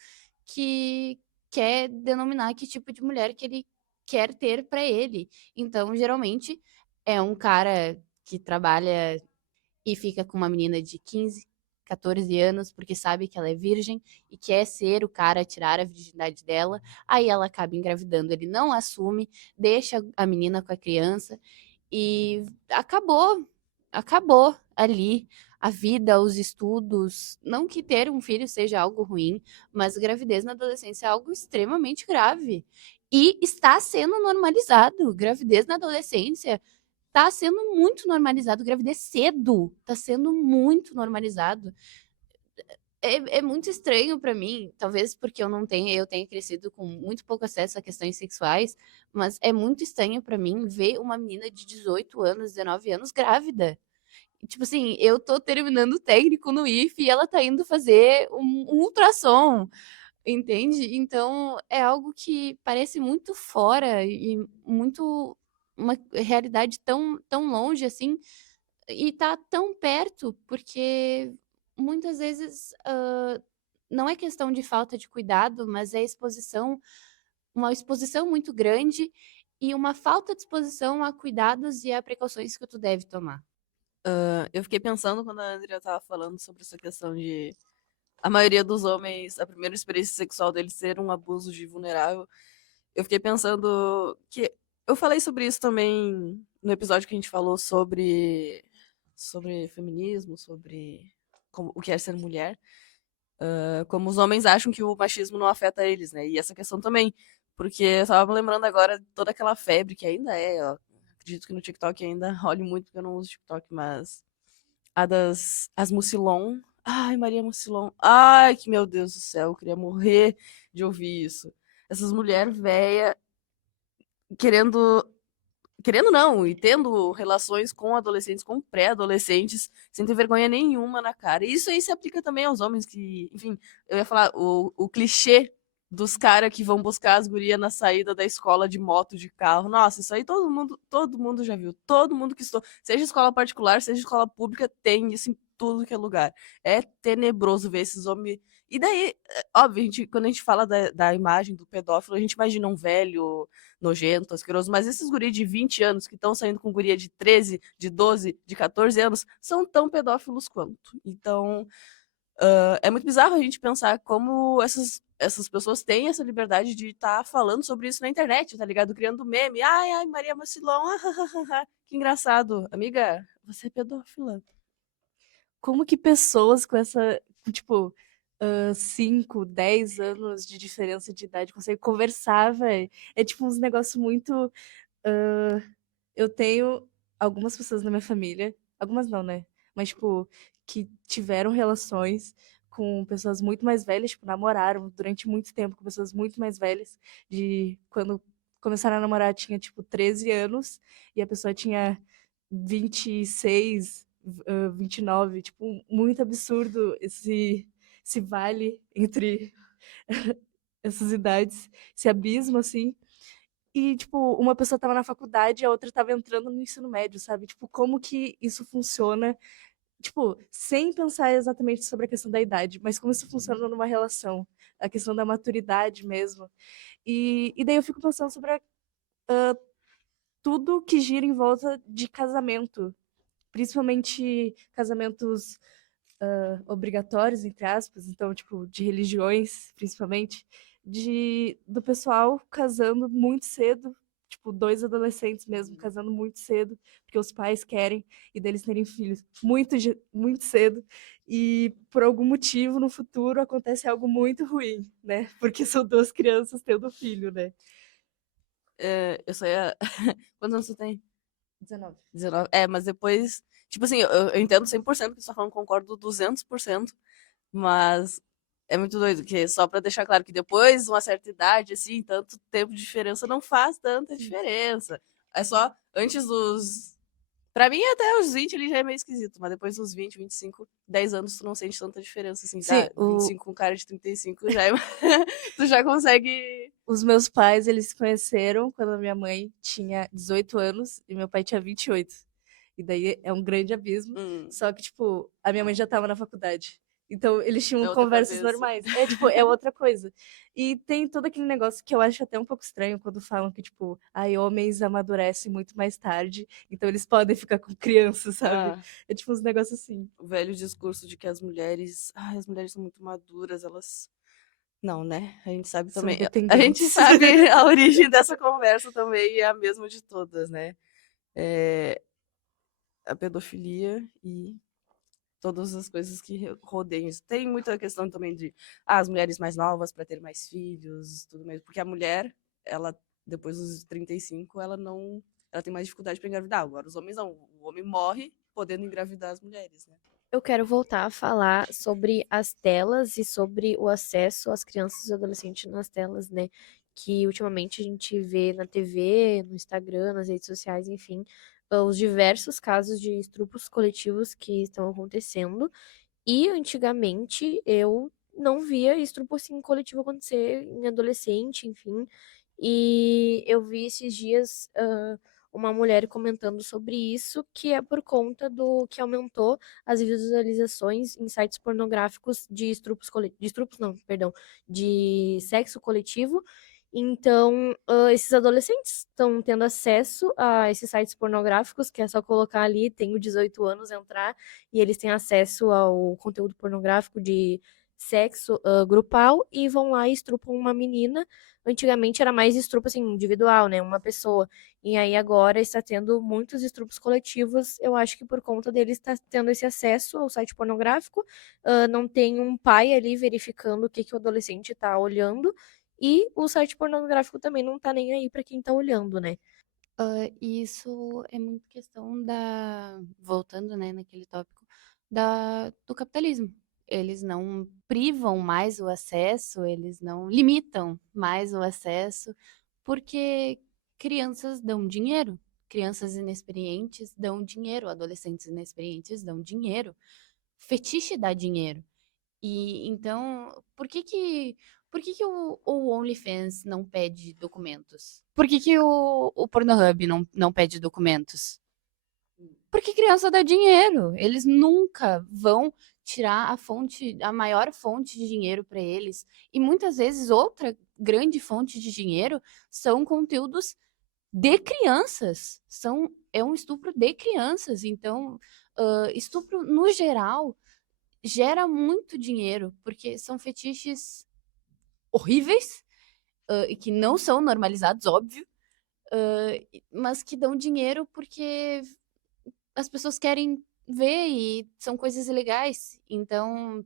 que quer denominar que tipo de mulher que ele quer ter para ele. Então, geralmente, é um cara que trabalha e fica com uma menina de 15, 14 anos, porque sabe que ela é virgem e quer ser o cara a tirar a virgindade dela. Aí ela acaba engravidando, ele não assume, deixa a menina com a criança e acabou ali a vida, os estudos. Não que ter um filho seja algo ruim, mas gravidez na adolescência é algo extremamente grave. E está sendo normalizado. Gravidez na adolescência tá sendo muito normalizado. Gravidez cedo tá sendo muito normalizado. É muito estranho pra mim, talvez porque eu tenha crescido com muito pouco acesso a questões sexuais, mas é muito estranho pra mim ver uma menina de 18 anos, 19 anos grávida. Tipo assim, eu tô terminando o técnico no IF e ela tá indo fazer um ultrassom, entende? Então é algo que parece muito fora e muito uma realidade tão longe assim e tá tão perto, porque muitas vezes não é questão de falta de cuidado, mas é uma exposição muito grande e uma falta de exposição a cuidados e a precauções que tu deve tomar. Eu fiquei pensando quando a Andrea tava falando sobre essa questão de a maioria dos homens, a primeira experiência sexual deles ser um abuso de vulnerável. Eu fiquei pensando que eu falei sobre isso também no episódio que a gente falou sobre feminismo, sobre o que é ser mulher. Como os homens acham que o machismo não afeta eles, né? E essa questão também. Porque eu tava me lembrando agora de toda aquela febre que ainda ó, acredito que no TikTok ainda role muito, porque eu não uso TikTok, mas as Mucilon. Ai, Maria Mucilon. Ai, que meu Deus do céu, eu queria morrer de ouvir isso. essas mulheres velhas querendo. Querendo não, e tendo relações com adolescentes, com pré-adolescentes, sem ter vergonha nenhuma na cara. E isso aí se aplica também aos homens que, enfim, eu ia falar, o clichê dos caras que vão buscar as gurias na saída da escola de moto, de carro. Nossa, isso aí todo mundo já viu. Todo mundo que estou, seja escola particular, seja escola pública, tem isso em tudo que é lugar. É tenebroso ver esses homens. E daí, óbvio, quando a gente fala da imagem do pedófilo, a gente imagina um velho nojento, asqueroso, mas esses guris de 20 anos que estão saindo com guria de 13, de 12, de 14 anos, são tão pedófilos quanto. Então, é muito bizarro a gente pensar como essas pessoas têm essa liberdade de estar falando sobre isso na internet, tá ligado? Criando meme. Ai, ai, Maria Macilon, que engraçado. Amiga, você é pedófila. Como que pessoas com essa, tipo, 5, 10 anos de diferença de idade conseguem conversar, velho? É tipo uns negócios muito. ah, eu tenho algumas pessoas na minha família, algumas não, né? Mas, tipo, que tiveram relações com pessoas muito mais velhas, tipo, namoraram durante muito tempo com pessoas muito mais velhas, de quando começaram a namorar tinha, tipo, 13 anos, e a pessoa tinha 26, 29, tipo, muito absurdo esse vale entre essas idades, esse abismo, assim. E, tipo, uma pessoa estava na faculdade e a outra estava entrando no ensino médio, sabe? Tipo, como que isso funciona? Tipo, sem pensar exatamente sobre a questão da idade, mas como isso funciona numa relação. A questão da maturidade mesmo. E daí eu fico pensando sobre tudo que gira em volta de casamento. Principalmente casamentos obrigatórios, entre aspas, então, tipo, de religiões, principalmente, do pessoal casando muito cedo, tipo, dois adolescentes mesmo, casando muito cedo, porque os pais querem, e deles terem filhos muito cedo, e por algum motivo, no futuro, acontece algo muito ruim, né? Porque são duas crianças tendo filho, né? Eu só ia. Quantos anos você tem? 19. 19. Mas depois. Tipo assim, eu entendo 100% o que você tá falando, concordo 200%, mas é muito doido, que só pra deixar claro que depois de uma certa idade, assim, tanto tempo de diferença não faz tanta diferença. É só antes dos. Pra mim, até os 20 ele já é meio esquisito, mas depois dos 20, 25, 10 anos tu não sente tanta diferença, assim, Sim, tá? 25 com cara de 35 já é. Tu já consegue. os meus pais, eles se conheceram quando a minha mãe tinha 18 anos e meu pai tinha 28. E daí é um grande abismo. Hum, Só que, tipo, a minha mãe já tava na faculdade. Então, eles tinham é outra conversas cabeça. normais. É, tipo, é outra coisa. E tem todo aquele negócio que eu acho até um pouco estranho quando falam que, tipo, ai, homens amadurecem muito mais tarde, então eles podem ficar com crianças, sabe? Ah. É tipo uns negócios assim. O velho discurso de que as mulheres. Ai, as mulheres são muito maduras, elas. Não, né? A gente sabe São também. A gente independentes. sabe a origem dessa conversa também é a mesma de todas, né? É a pedofilia e todas as coisas que rodeiam isso. Tem muita questão também de as mulheres mais novas para ter mais filhos, tudo mesmo. Porque a mulher, ela, depois dos 35, ela não. Ela tem mais dificuldade para engravidar. Agora, os homens não. O homem morre podendo engravidar as mulheres, né? Eu quero voltar a falar sobre as telas e sobre o acesso às crianças e adolescentes nas telas, né? Que ultimamente a gente vê na TV, no Instagram, nas redes sociais, enfim, os diversos casos de estupros coletivos que estão acontecendo. E antigamente eu não via estupro assim coletivo acontecer em adolescente, enfim. E eu vi esses dias uma mulher comentando sobre isso, que é por conta do que aumentou as visualizações em sites pornográficos de estupros de estupros não, perdão, de sexo coletivo. Então, esses adolescentes estão tendo acesso a esses sites pornográficos, que é só colocar ali, tenho 18 anos, entrar, e eles têm acesso ao conteúdo pornográfico de sexo grupal e vão lá e estrupam uma menina. Antigamente era mais estupro assim, individual, né? Uma pessoa. E aí agora está tendo muitos estupros coletivos. Eu acho que por conta deles está tendo esse acesso ao site pornográfico. Não tem um pai ali verificando o que, que o adolescente está olhando. E o site pornográfico também não tá nem aí para quem tá olhando, né? E isso é muito questão voltando, né, naquele tópico, do capitalismo. eles não privam mais o acesso, eles não limitam mais o acesso, porque crianças dão dinheiro. Crianças inexperientes dão dinheiro, adolescentes inexperientes dão dinheiro. Fetiche dá dinheiro. E então, por que que o OnlyFans não pede documentos? Por que que o Pornhub não pede documentos? Porque criança dá dinheiro. Eles nunca vão tirar a maior fonte de dinheiro para eles. E muitas vezes outra grande fonte de dinheiro são conteúdos de crianças. É um estupro de crianças. Então, estupro no geral gera muito dinheiro, porque são fetiches horríveis, e que não são normalizados, óbvio, mas que dão dinheiro porque as pessoas querem ver e são coisas ilegais. Então,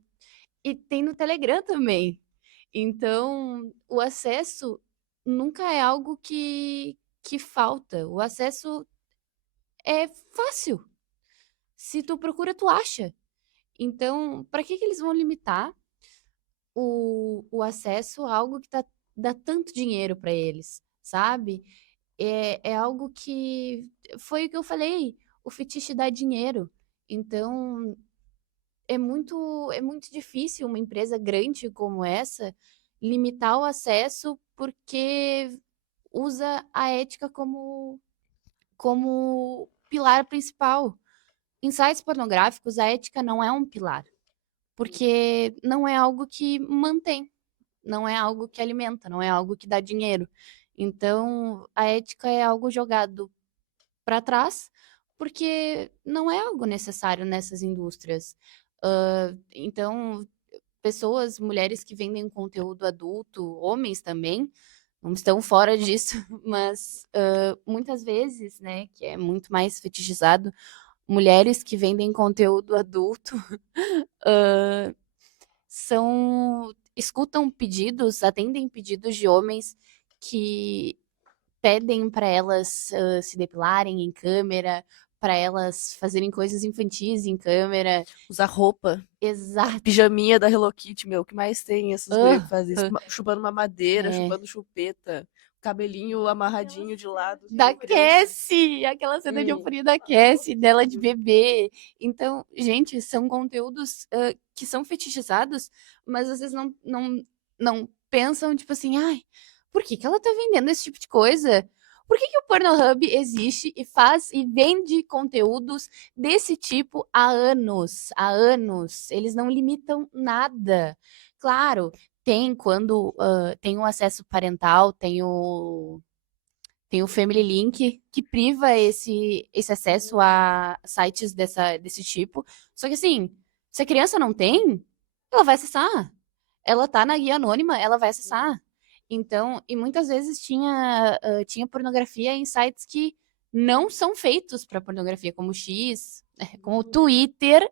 e tem no Telegram também. Então, o acesso nunca é algo que falta. O acesso é fácil. Se tu procura, tu acha. Então, para que eles vão limitar o acesso a algo que dá tanto dinheiro para eles, sabe? É algo que foi o que eu falei, o fetiche dá dinheiro. Então, é muito difícil uma empresa grande como essa limitar o acesso porque usa a ética como pilar principal. Em sites pornográficos, a ética não é um pilar, porque não é algo que mantém, não é algo que alimenta, não é algo que dá dinheiro. Então, a ética é algo jogado para trás, porque não é algo necessário nessas indústrias. Então, pessoas, mulheres que vendem conteúdo adulto, homens também, não estão fora disso, mas muitas vezes, né, que é muito mais fetichizado, mulheres que vendem conteúdo adulto escutam pedidos, atendem pedidos de homens que pedem para elas se depilarem em câmera, para elas fazerem coisas infantis em câmera. Usar roupa. Exato. Pijaminha da Hello Kitty, meu, o que mais tem essas gurias que fazem isso? Ah. Chupando uma madeira, É. chupando chupeta, cabelinho amarradinho de lado. Da criança. Cassie, aquela cena de euforia da Cassie, dela de bebê. Então, gente, são conteúdos que são fetichizados, mas vocês não pensam, tipo assim, ai, por que que ela tá vendendo esse tipo de coisa? Por que que o Pornhub existe e faz e vende conteúdos desse tipo há anos? Há anos. Eles não limitam nada. Claro, tem quando tem o acesso parental, tem o Family Link, que priva esse acesso a sites desse tipo. Só que assim, se a criança não tem, ela vai acessar. Ela tá na guia anônima, ela vai acessar. Então, e muitas vezes tinha pornografia em sites que não são feitos para pornografia, como o X, como o Twitter,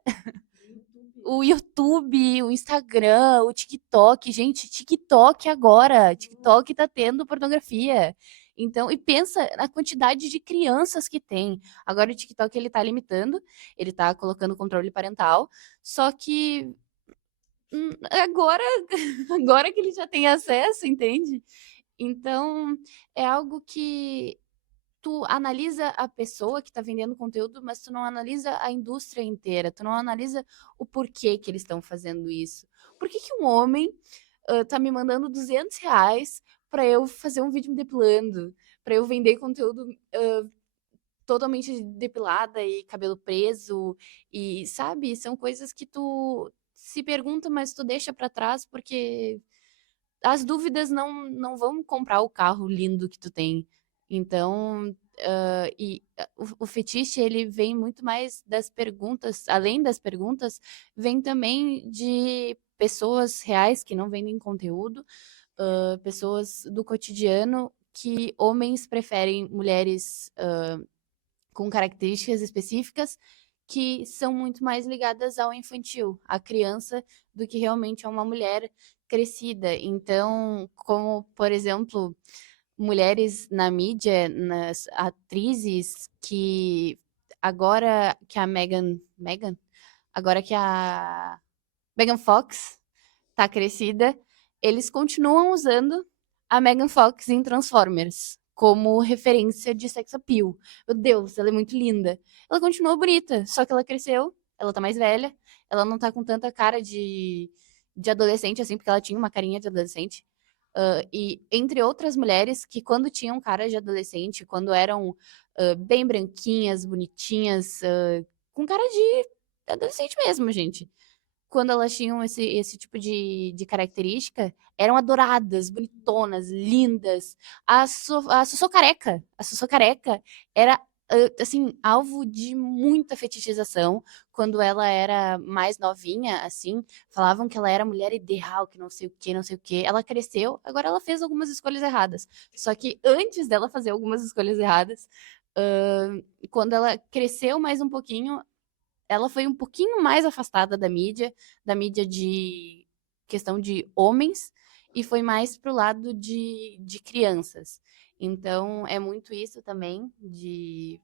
o YouTube, o Instagram, o TikTok. Gente, TikTok agora. TikTok tá tendo pornografia. Então, e pensa na quantidade de crianças que tem. Agora o TikTok ele tá limitando, ele tá colocando controle parental, só que agora, agora que ele já tem acesso, entende? Então, é algo que tu analisa a pessoa que tá vendendo conteúdo, mas tu não analisa a indústria inteira, tu não analisa o porquê que eles estão fazendo isso. Por que que um homem tá me mandando R$ 200 para eu fazer um vídeo me depilando, para eu vender conteúdo totalmente depilada e cabelo preso, e sabe, são coisas que tu se pergunta, mas tu deixa para trás porque as dúvidas não vão comprar o carro lindo que tu tem. Então, o fetiche, ele vem muito mais das perguntas, além das perguntas, vem também de pessoas reais que não vendem conteúdo, pessoas do cotidiano, que homens preferem mulheres com características específicas que são muito mais ligadas ao infantil, à criança, do que realmente a uma mulher crescida. Então, como, por exemplo, mulheres na mídia, nas atrizes que agora que a Megan, agora que a Megan Fox tá crescida, eles continuam usando a Megan Fox em Transformers como referência de sex appeal. Meu Deus, ela é muito linda. Ela continua bonita, só que ela cresceu, ela tá mais velha, ela não tá com tanta cara de adolescente assim, porque ela tinha uma carinha de adolescente. E entre outras mulheres que quando tinham cara de adolescente, quando eram bem branquinhas, bonitinhas, com cara de adolescente mesmo, gente, quando elas tinham esse tipo de característica, eram adoradas, bonitonas, lindas. A Sossô Careca. A Sossô Careca era, assim, alvo de muita fetichização. Quando ela era mais novinha, assim, falavam que ela era a mulher ideal, que não sei o que, não sei o que. Ela cresceu, agora ela fez algumas escolhas erradas. Só que antes dela fazer algumas escolhas erradas, quando ela cresceu mais um pouquinho, ela foi um pouquinho mais afastada da mídia de questão de homens, e foi mais pro lado de crianças. Então, é muito isso também, de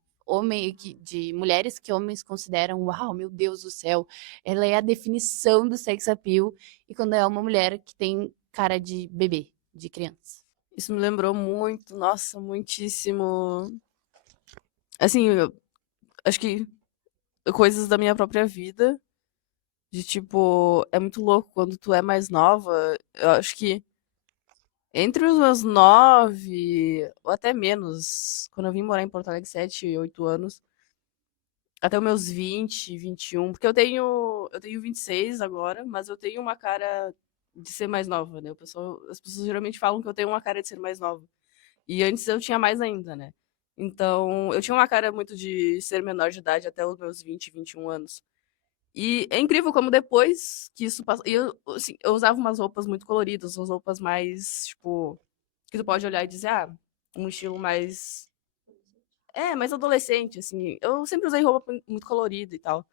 mulheres que homens consideram, uau, meu Deus do céu, ela é a definição do sex appeal, e quando é uma mulher que tem cara de bebê, de criança. Isso me lembrou muito, nossa, muitíssimo. Assim, acho que coisas da minha própria vida. De tipo, é muito louco quando tu é mais nova. Eu acho que entre os meus 9, ou até menos, quando eu vim morar em Porto Alegre, 7, 8 anos, até os meus 20, 21, porque eu tenho 26 agora, mas eu tenho uma cara de ser mais nova, né? As pessoas geralmente falam que eu tenho uma cara de ser mais nova. E antes eu tinha mais ainda, né? Então, eu tinha uma cara muito de ser menor de idade até os meus 20, 21 anos. E é incrível como depois que isso passou. Assim, eu usava umas roupas muito coloridas, umas roupas mais, tipo, que tu pode olhar e dizer, um estilo mais. É, mais adolescente, assim. Eu sempre usei roupa muito colorida e tal.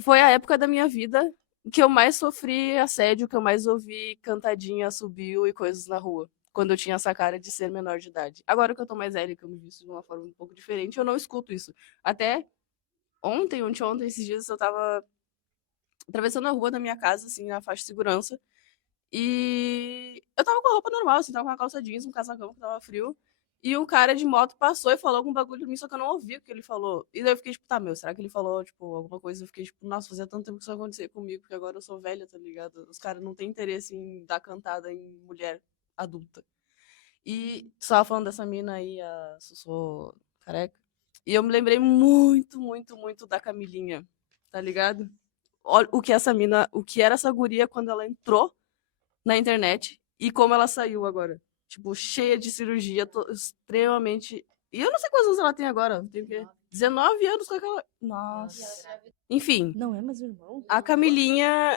Foi a época da minha vida que eu mais sofri assédio, que eu mais ouvi cantadinha, subiu e coisas na rua. Quando eu tinha essa cara de ser menor de idade. Agora que eu tô mais velha, que eu me visto de uma forma um pouco diferente, eu não escuto isso. Até ontem, esses dias, eu tava atravessando a rua da minha casa, assim, na faixa de segurança. E eu tava com a roupa normal, assim, tava com uma calça jeans, um casacão que tava frio. E um cara de moto passou e falou algum bagulho de mim, só que eu não ouvi o que ele falou. E daí eu fiquei tipo, tá, meu, será que ele falou, tipo, alguma coisa? Eu fiquei tipo, nossa, fazia tanto tempo que isso acontecia comigo, que agora eu sou velha, tá ligado? Os caras não têm interesse em dar cantada em mulher adulta. E tu tava falando dessa mina aí, a Sussô Careca. E eu me lembrei muito, muito, muito da Camilinha, tá ligado? Olha o que essa mina, o que era essa guria quando ela entrou na internet e como ela saiu agora. Tipo, cheia de cirurgia, extremamente. E eu não sei quantos anos ela tem agora. Tem o quê? 19 anos com aquela. Nossa. Enfim. Não é mais o irmão? A Camilinha.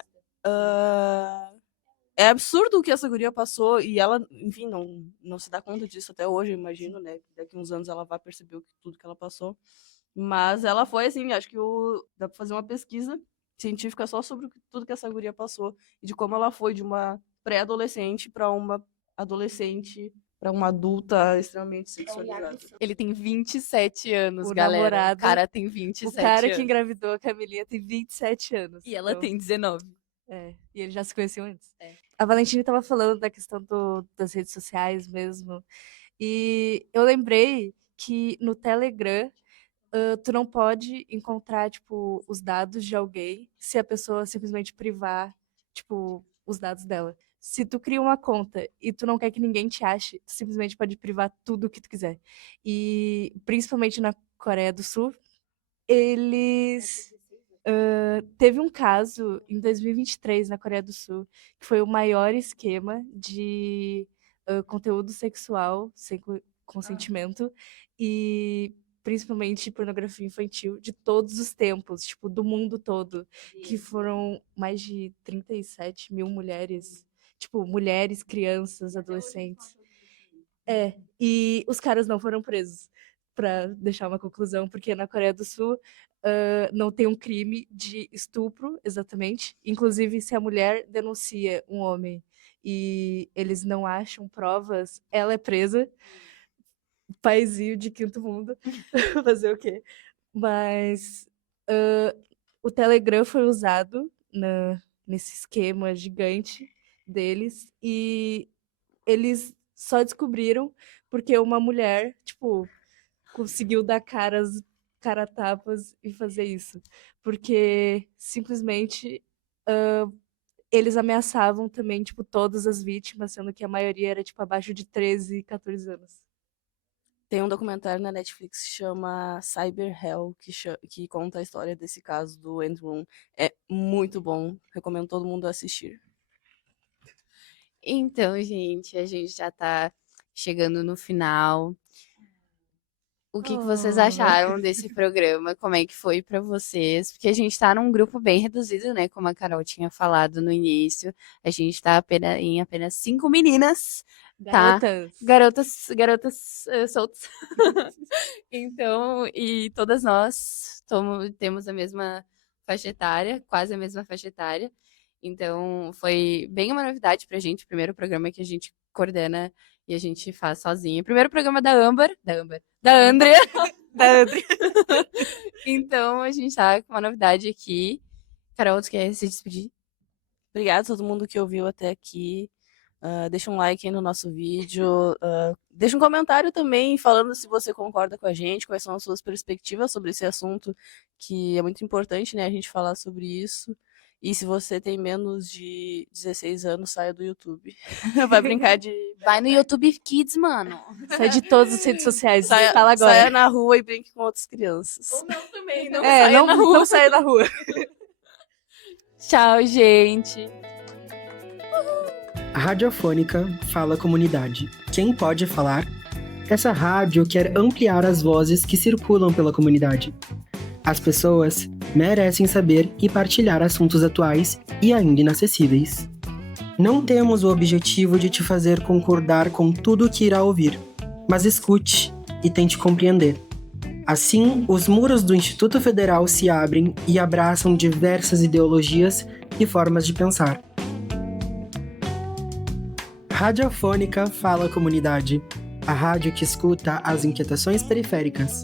É absurdo o que essa guria passou e ela, enfim, não se dá conta disso até hoje, eu imagino, né? Daqui uns anos ela vai perceber tudo que ela passou. Mas ela foi, assim, acho que dá pra fazer uma pesquisa científica só sobre tudo que essa guria passou e de como ela foi de uma pré-adolescente para uma adolescente, para uma adulta extremamente sexualizada. Ele tem 27 anos, O galera. namorado- O cara tem 27 O cara que anos. engravidou a Camilinha tem 27 anos. E ela então- tem 19. É, e eles já se conheciam antes. É. A Valentina estava falando da questão das redes sociais mesmo. E eu lembrei que no Telegram tu não pode encontrar, tipo, os dados de alguém se a pessoa simplesmente privar, tipo, os dados dela. Se tu cria uma conta e tu não quer que ninguém te ache, tu simplesmente pode privar tudo o que tu quiser. E principalmente na Coreia do Sul, eles teve um caso em 2023 na Coreia do Sul, que foi o maior esquema de conteúdo sexual sem consentimento e principalmente pornografia infantil de todos os tempos, tipo, do mundo todo, que foram mais de 37 mil mulheres, tipo, mulheres, crianças, adolescentes. E os caras não foram presos, para deixar uma conclusão, porque na Coreia do Sul não tem um crime de estupro, exatamente. Inclusive, se a mulher denuncia um homem e eles não acham provas, ela é presa. Paizinho de quinto mundo. Fazer o quê? Mas o Telegram foi usado nesse esquema gigante deles e eles só descobriram porque uma mulher, tipo, conseguiu dar cara tapas e fazer isso. Porque simplesmente eles ameaçavam também, tipo, todas as vítimas, sendo que a maioria era, tipo, abaixo de 13, 14 anos. Tem um documentário na Netflix que chama Cyber Hell, que conta a história desse caso do Andrew. É muito bom. Recomendo todo mundo assistir. Então, gente, a gente já tá chegando no final. O que vocês acharam desse programa? Como é que foi pra vocês? Porque a gente tá num grupo bem reduzido, né? Como a Carol tinha falado no início. A gente tá em apenas 5 meninas, tá? Garotas soltas. Então, e todas nós temos a mesma faixa etária, quase a mesma faixa etária. Então, foi bem uma novidade pra gente, o primeiro programa que a gente coordena e a gente faz sozinha. Primeiro programa da Andrea. Da Andrea. Então, a gente tá com uma novidade aqui. Carol, tu quer se despedir? Obrigada a todo mundo que ouviu até aqui. Deixa um like aí no nosso vídeo. Deixa um comentário também falando se você concorda com a gente, quais são as suas perspectivas sobre esse assunto, que é muito importante, né, a gente falar sobre isso. E se você tem menos de 16 anos, saia do YouTube. Vai brincar de... Vai no YouTube Kids, mano. Sai de todas as redes sociais. Saia Fala agora. Saia na rua e brinque com outras crianças. Ou não também, não Não saia na rua. Tchau, gente. A Radiofônica fala comunidade. Quem pode falar? Essa rádio quer ampliar as vozes que circulam pela comunidade. As pessoas merecem saber e partilhar assuntos atuais e ainda inacessíveis. Não temos o objetivo de te fazer concordar com tudo o que irá ouvir, mas escute e tente compreender. Assim, os muros do Instituto Federal se abrem e abraçam diversas ideologias e formas de pensar. Radiofônica fala comunidade, a rádio que escuta as inquietações periféricas.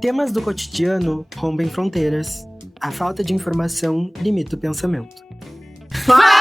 Temas do cotidiano rompem fronteiras. A falta de informação limita o pensamento. Fala